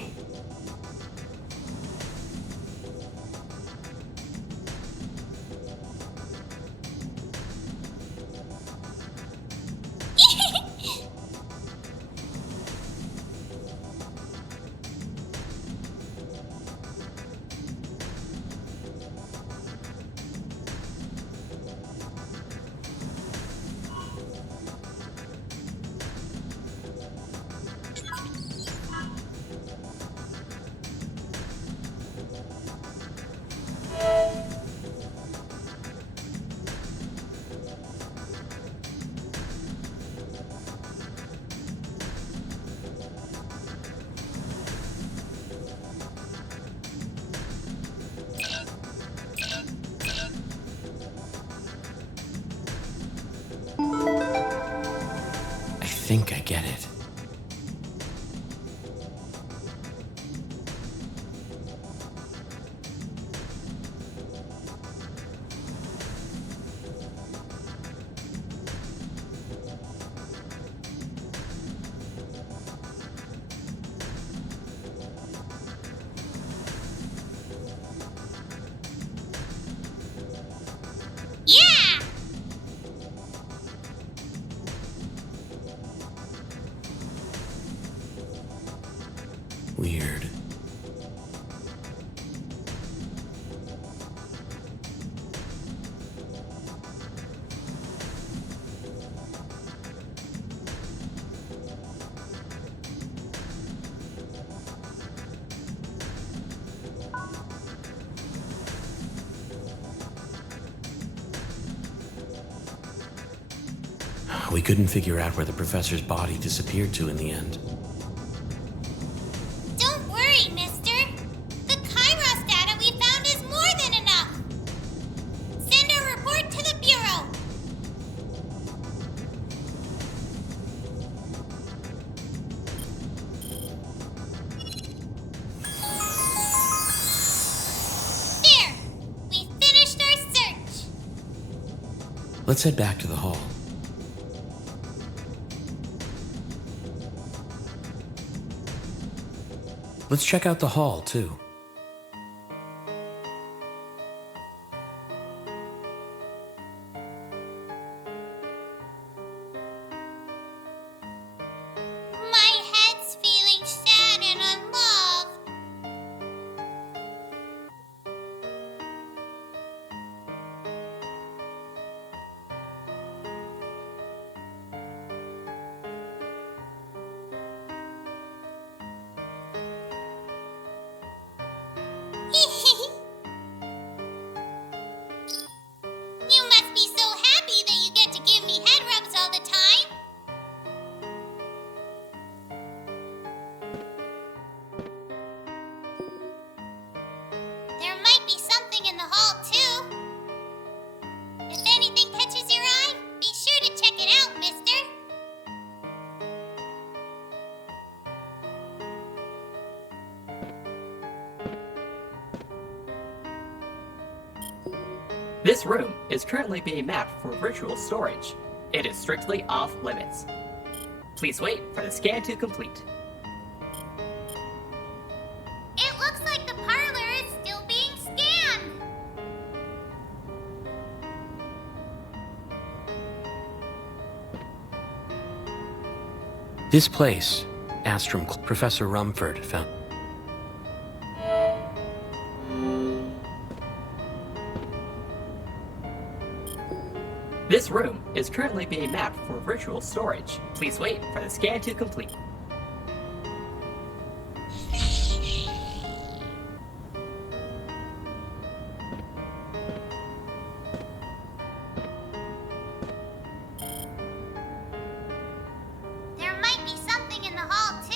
I think I get it. Yeah! Weird. We couldn't figure out where the professor's body disappeared to in the end. Don't worry, mister. The Kairos data we found is more than enough. Send a report to the Bureau. There! We finished our search. Let's head back to the hall. Let's check out the hall, too. My head's feeling sad and unloved. This room is currently being mapped for virtual storage. It is strictly off limits. Please wait for the scan to complete. It looks like the parlor is still being scanned. This place, Astrum, Professor Rumford found. This room is currently being mapped for virtual storage. Please wait for the scan to complete. There might be something in the hall, too.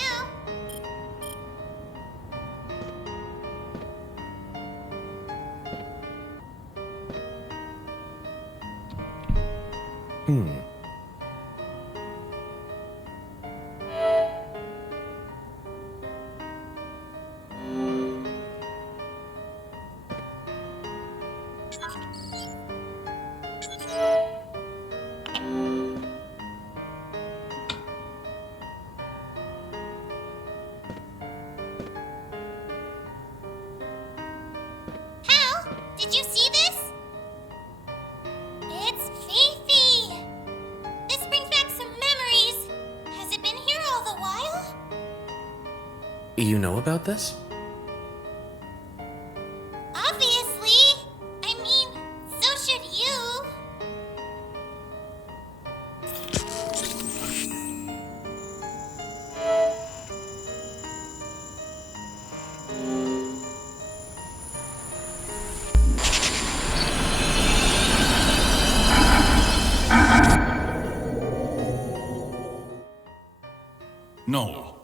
Hal, did you see this? It's Fifi. This brings back some memories. Has it been here all the while? You know about this? Obviously. I mean, so should you. Noel,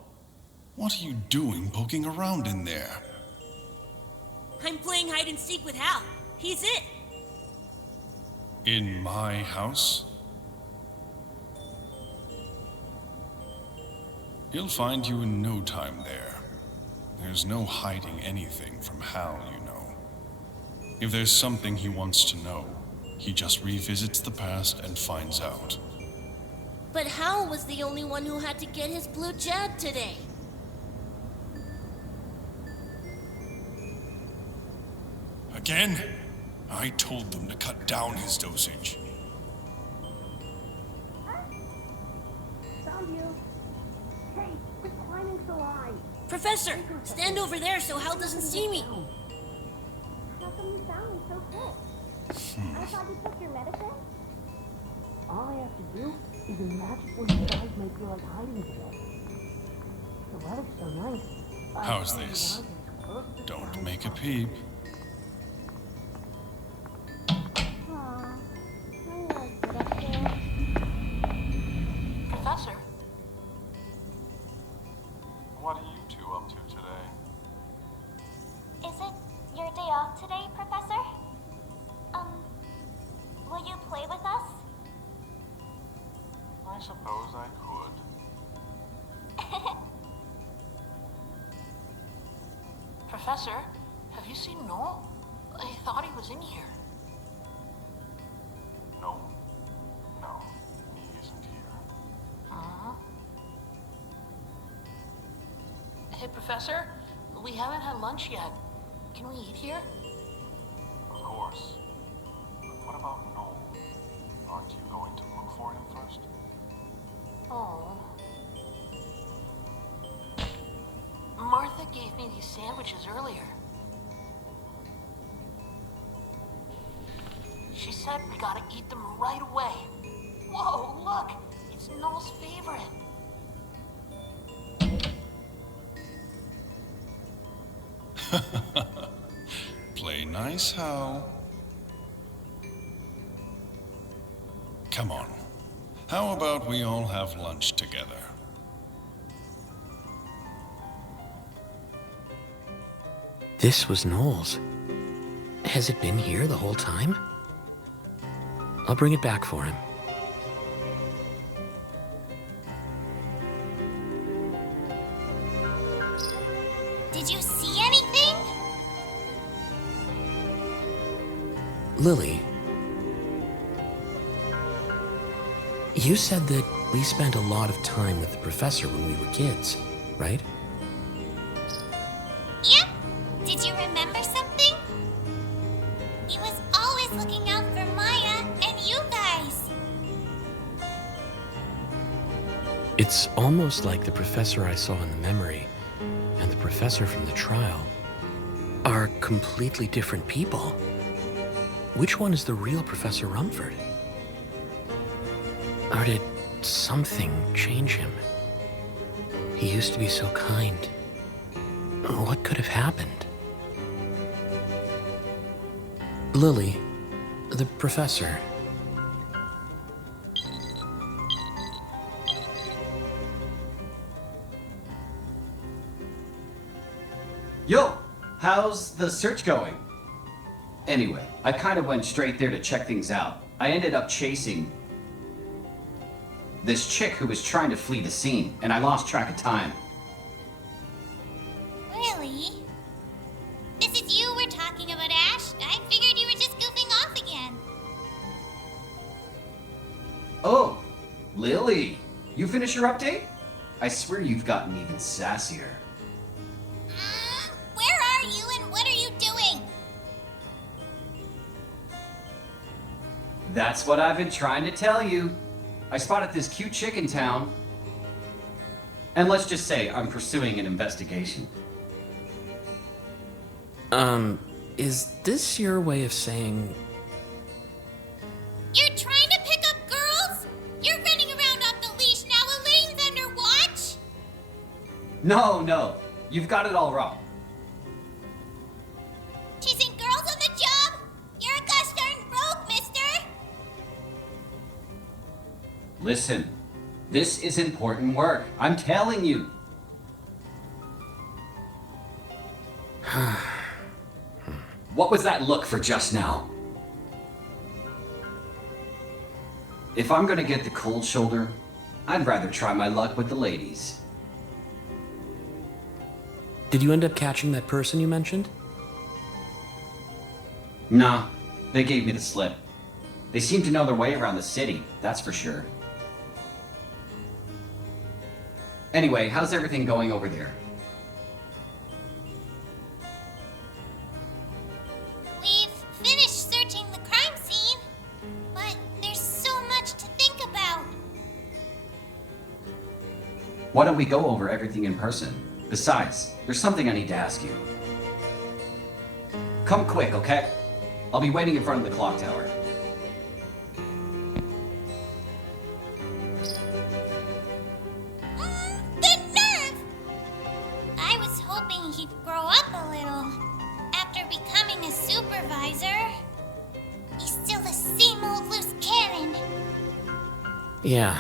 what are you doing poking around in there? I'm playing hide and seek with Hal. He's it. In my house? He'll find you in no time there. There's no hiding anything from Hal, you know. If there's something he wants to know, he just revisits the past and finds out. But Hal was the only one who had to get his blue jab today. Again? I told them to cut down his dosage. Found you. Hey, quit climbing so high. Professor, stand over there so Hal doesn't see me. How come you found me so quick? I thought you took your medicine. All I have to do is imagine where you guys may feel like hiding today. The weather's so nice. How's this? Don't make a peep. Professor? What are you two up to today? Is it your day off today, Professor? Will you play with us? I suppose I could. Professor, have you seen Noel? I thought he was in here. No. No, he isn't here. Uh-huh. Hey, Professor, we haven't had lunch yet. Can we eat here? Of course. But what about Noel? Aren't you going to look for him first? Oh. Martha gave me these sandwiches earlier. She said we gotta eat them right away. Whoa, look! It's Noel's favorite. Play nice, Hal. Come on. How about we all have lunch together? This was Noel's. Has it been here the whole time? I'll bring it back for him. Did you see anything? Lily, You said that we spent a lot of time with the professor when we were kids, right? Yep. Did you remember something? He was always looking out for Maya and you guys. It's almost like the professor I saw in the memory and the professor from the trial are completely different people. Which one is the real Professor Rumford? Or did something change him? He used to be so kind. What could have happened? Lily, the professor. Yo, how's the search going? Anyway, I kind of went straight there to check things out. I ended up chasing this chick who was trying to flee the scene, and I lost track of time. Really? This is you we're talking about, Ash? I figured you were just goofing off again. Oh, Lily, you finish your update? I swear you've gotten even sassier. Where are you and what are you doing? That's what I've been trying to tell you. I spotted this cute chick in town. And let's just say I'm pursuing an investigation. Is this your way of saying... You're trying to pick up girls? You're running around off the leash now. Elaine's under watch? No, you've got it all wrong. Chasing girls on the job? You're a gosh darn rogue, mister. Listen, this is important work. I'm telling you. What was that look for just now? If I'm gonna get the cold shoulder, I'd rather try my luck with the ladies. Did you end up catching that person you mentioned? Nah, they gave me the slip. They seem to know their way around the city, that's for sure. Anyway, how's everything going over there? We've finished searching the crime scene, but there's so much to think about. Why don't we go over everything in person? Besides, there's something I need to ask you. Come quick, okay? I'll be waiting in front of the clock tower. The nerve! I was hoping he'd grow up a little. After becoming a supervisor, he's still the same old loose cannon. Yeah,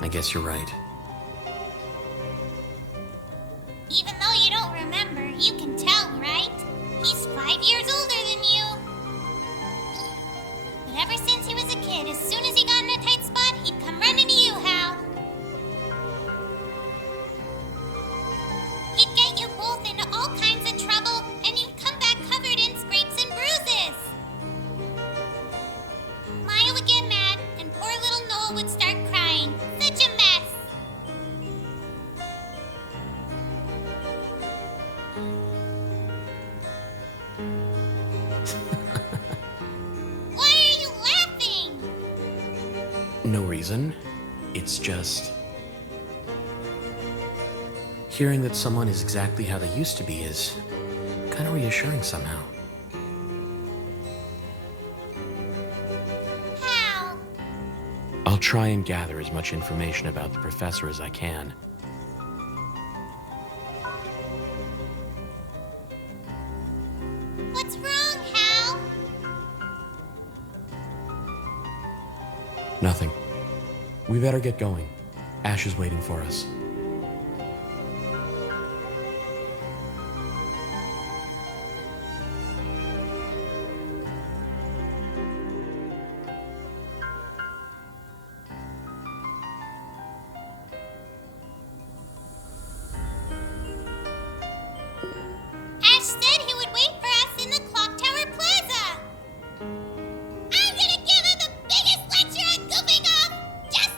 I guess you're right. Even though you don't remember, you can tell, right? He's 5 years older than you. But ever since he was a kid, as soon as he got in a tight spot, he'd come running to you, Hal. He'd get you both into all kinds of trouble, and you'd come back covered in scrapes and bruises. Maya would get mad, and poor little Noel would start crying. Such a mess. Why are you laughing? No reason. It's just... hearing that someone is exactly how they used to be is kind of reassuring somehow. How? I'll try and gather as much information about the professor as I can. What's wrong, Hal? Nothing. We better get going. Ash is waiting for us. Ash said he would wait for us in the Clock Tower Plaza. I'm gonna give him the biggest lecture on goofing off! Just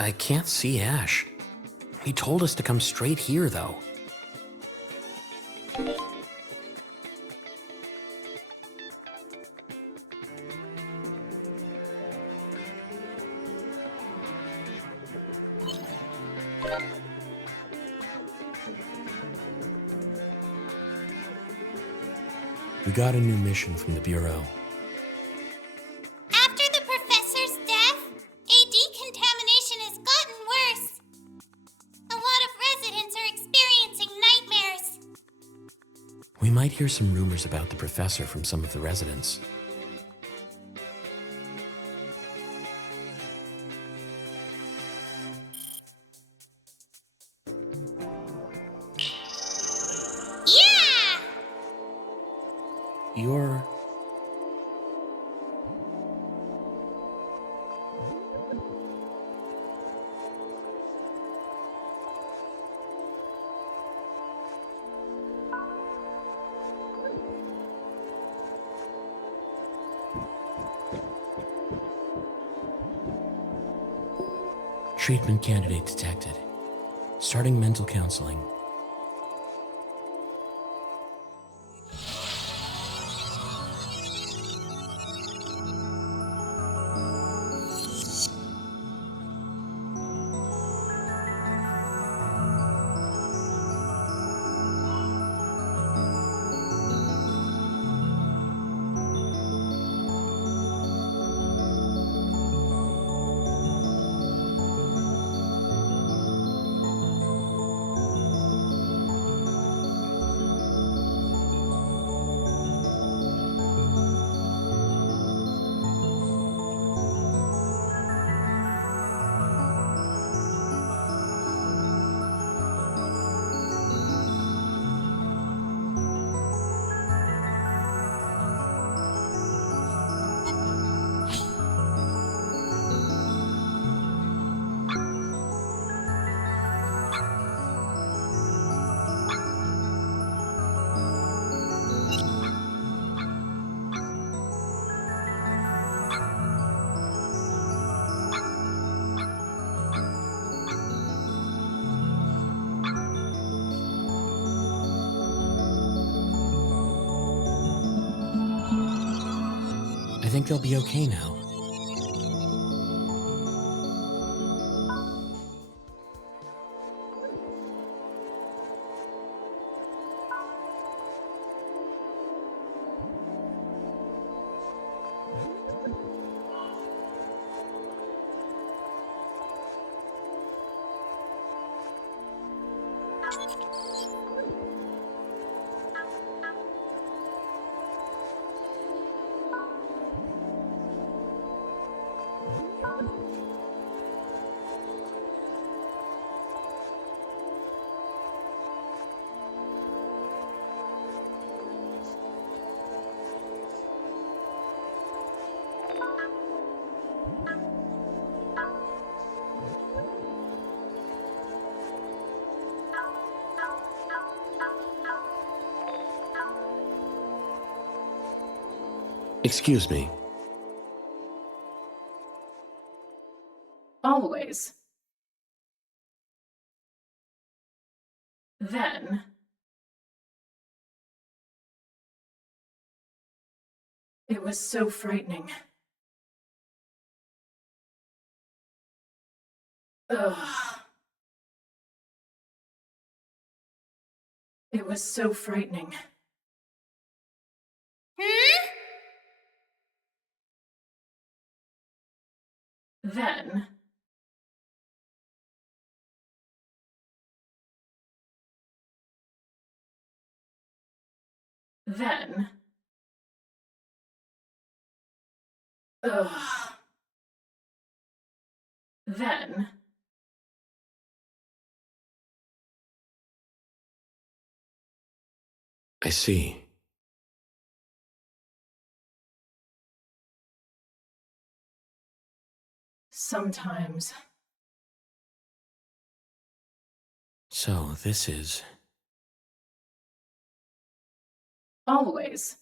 I can't see Ash. He told us to come straight here, though. We got a new mission from the Bureau. After the professor's death, a decontamination has gotten worse. A lot of residents are experiencing nightmares. We might hear some rumors about the professor from some of the residents. Yeah! You're... Treatment candidate detected. Starting mental counseling. I think they'll be okay now. Excuse me. Always. Then... it was so frightening. Ugh. It was so frightening. Hmm? Then... Ugh. Then... I see. Sometimes. So this is... Always.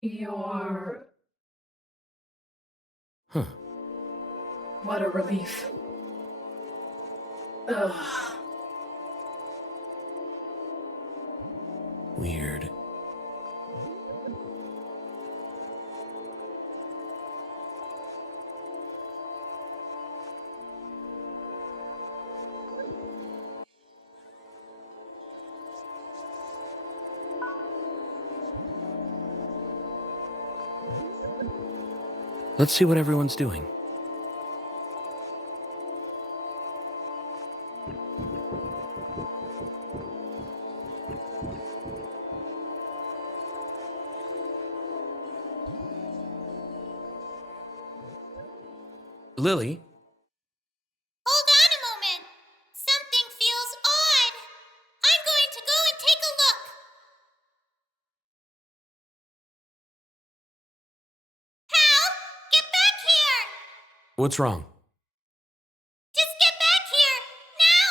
You're... Huh. What a relief. Ugh. Weird. Let's see what everyone's doing. Lily? Hold on a moment. Something feels odd. I'm going to go and take a look. Hal, get back here! What's wrong? Just get back here, now!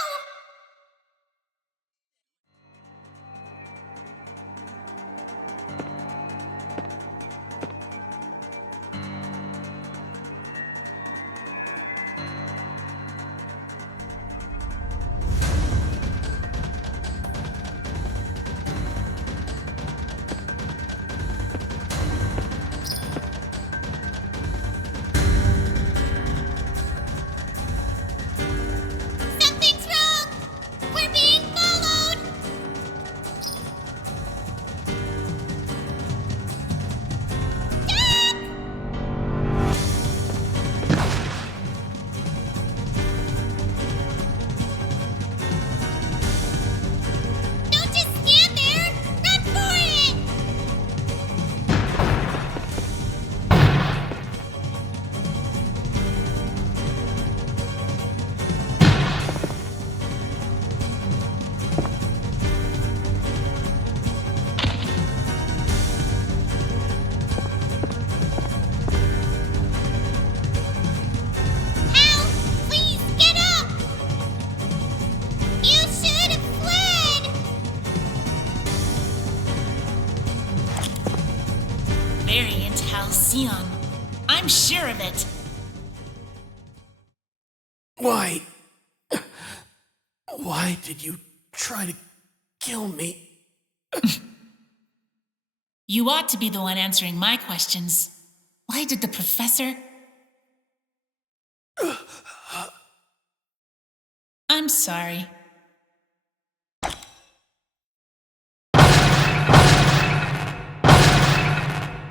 Something's wrong! We're being followed! Don't just stand there! Run for it! Hal, please get up! You should have fled! Variant Hal Scion. I'm sure of it. Why? Why did you try to kill me? You ought to be the one answering my questions. Why did the professor... I'm sorry.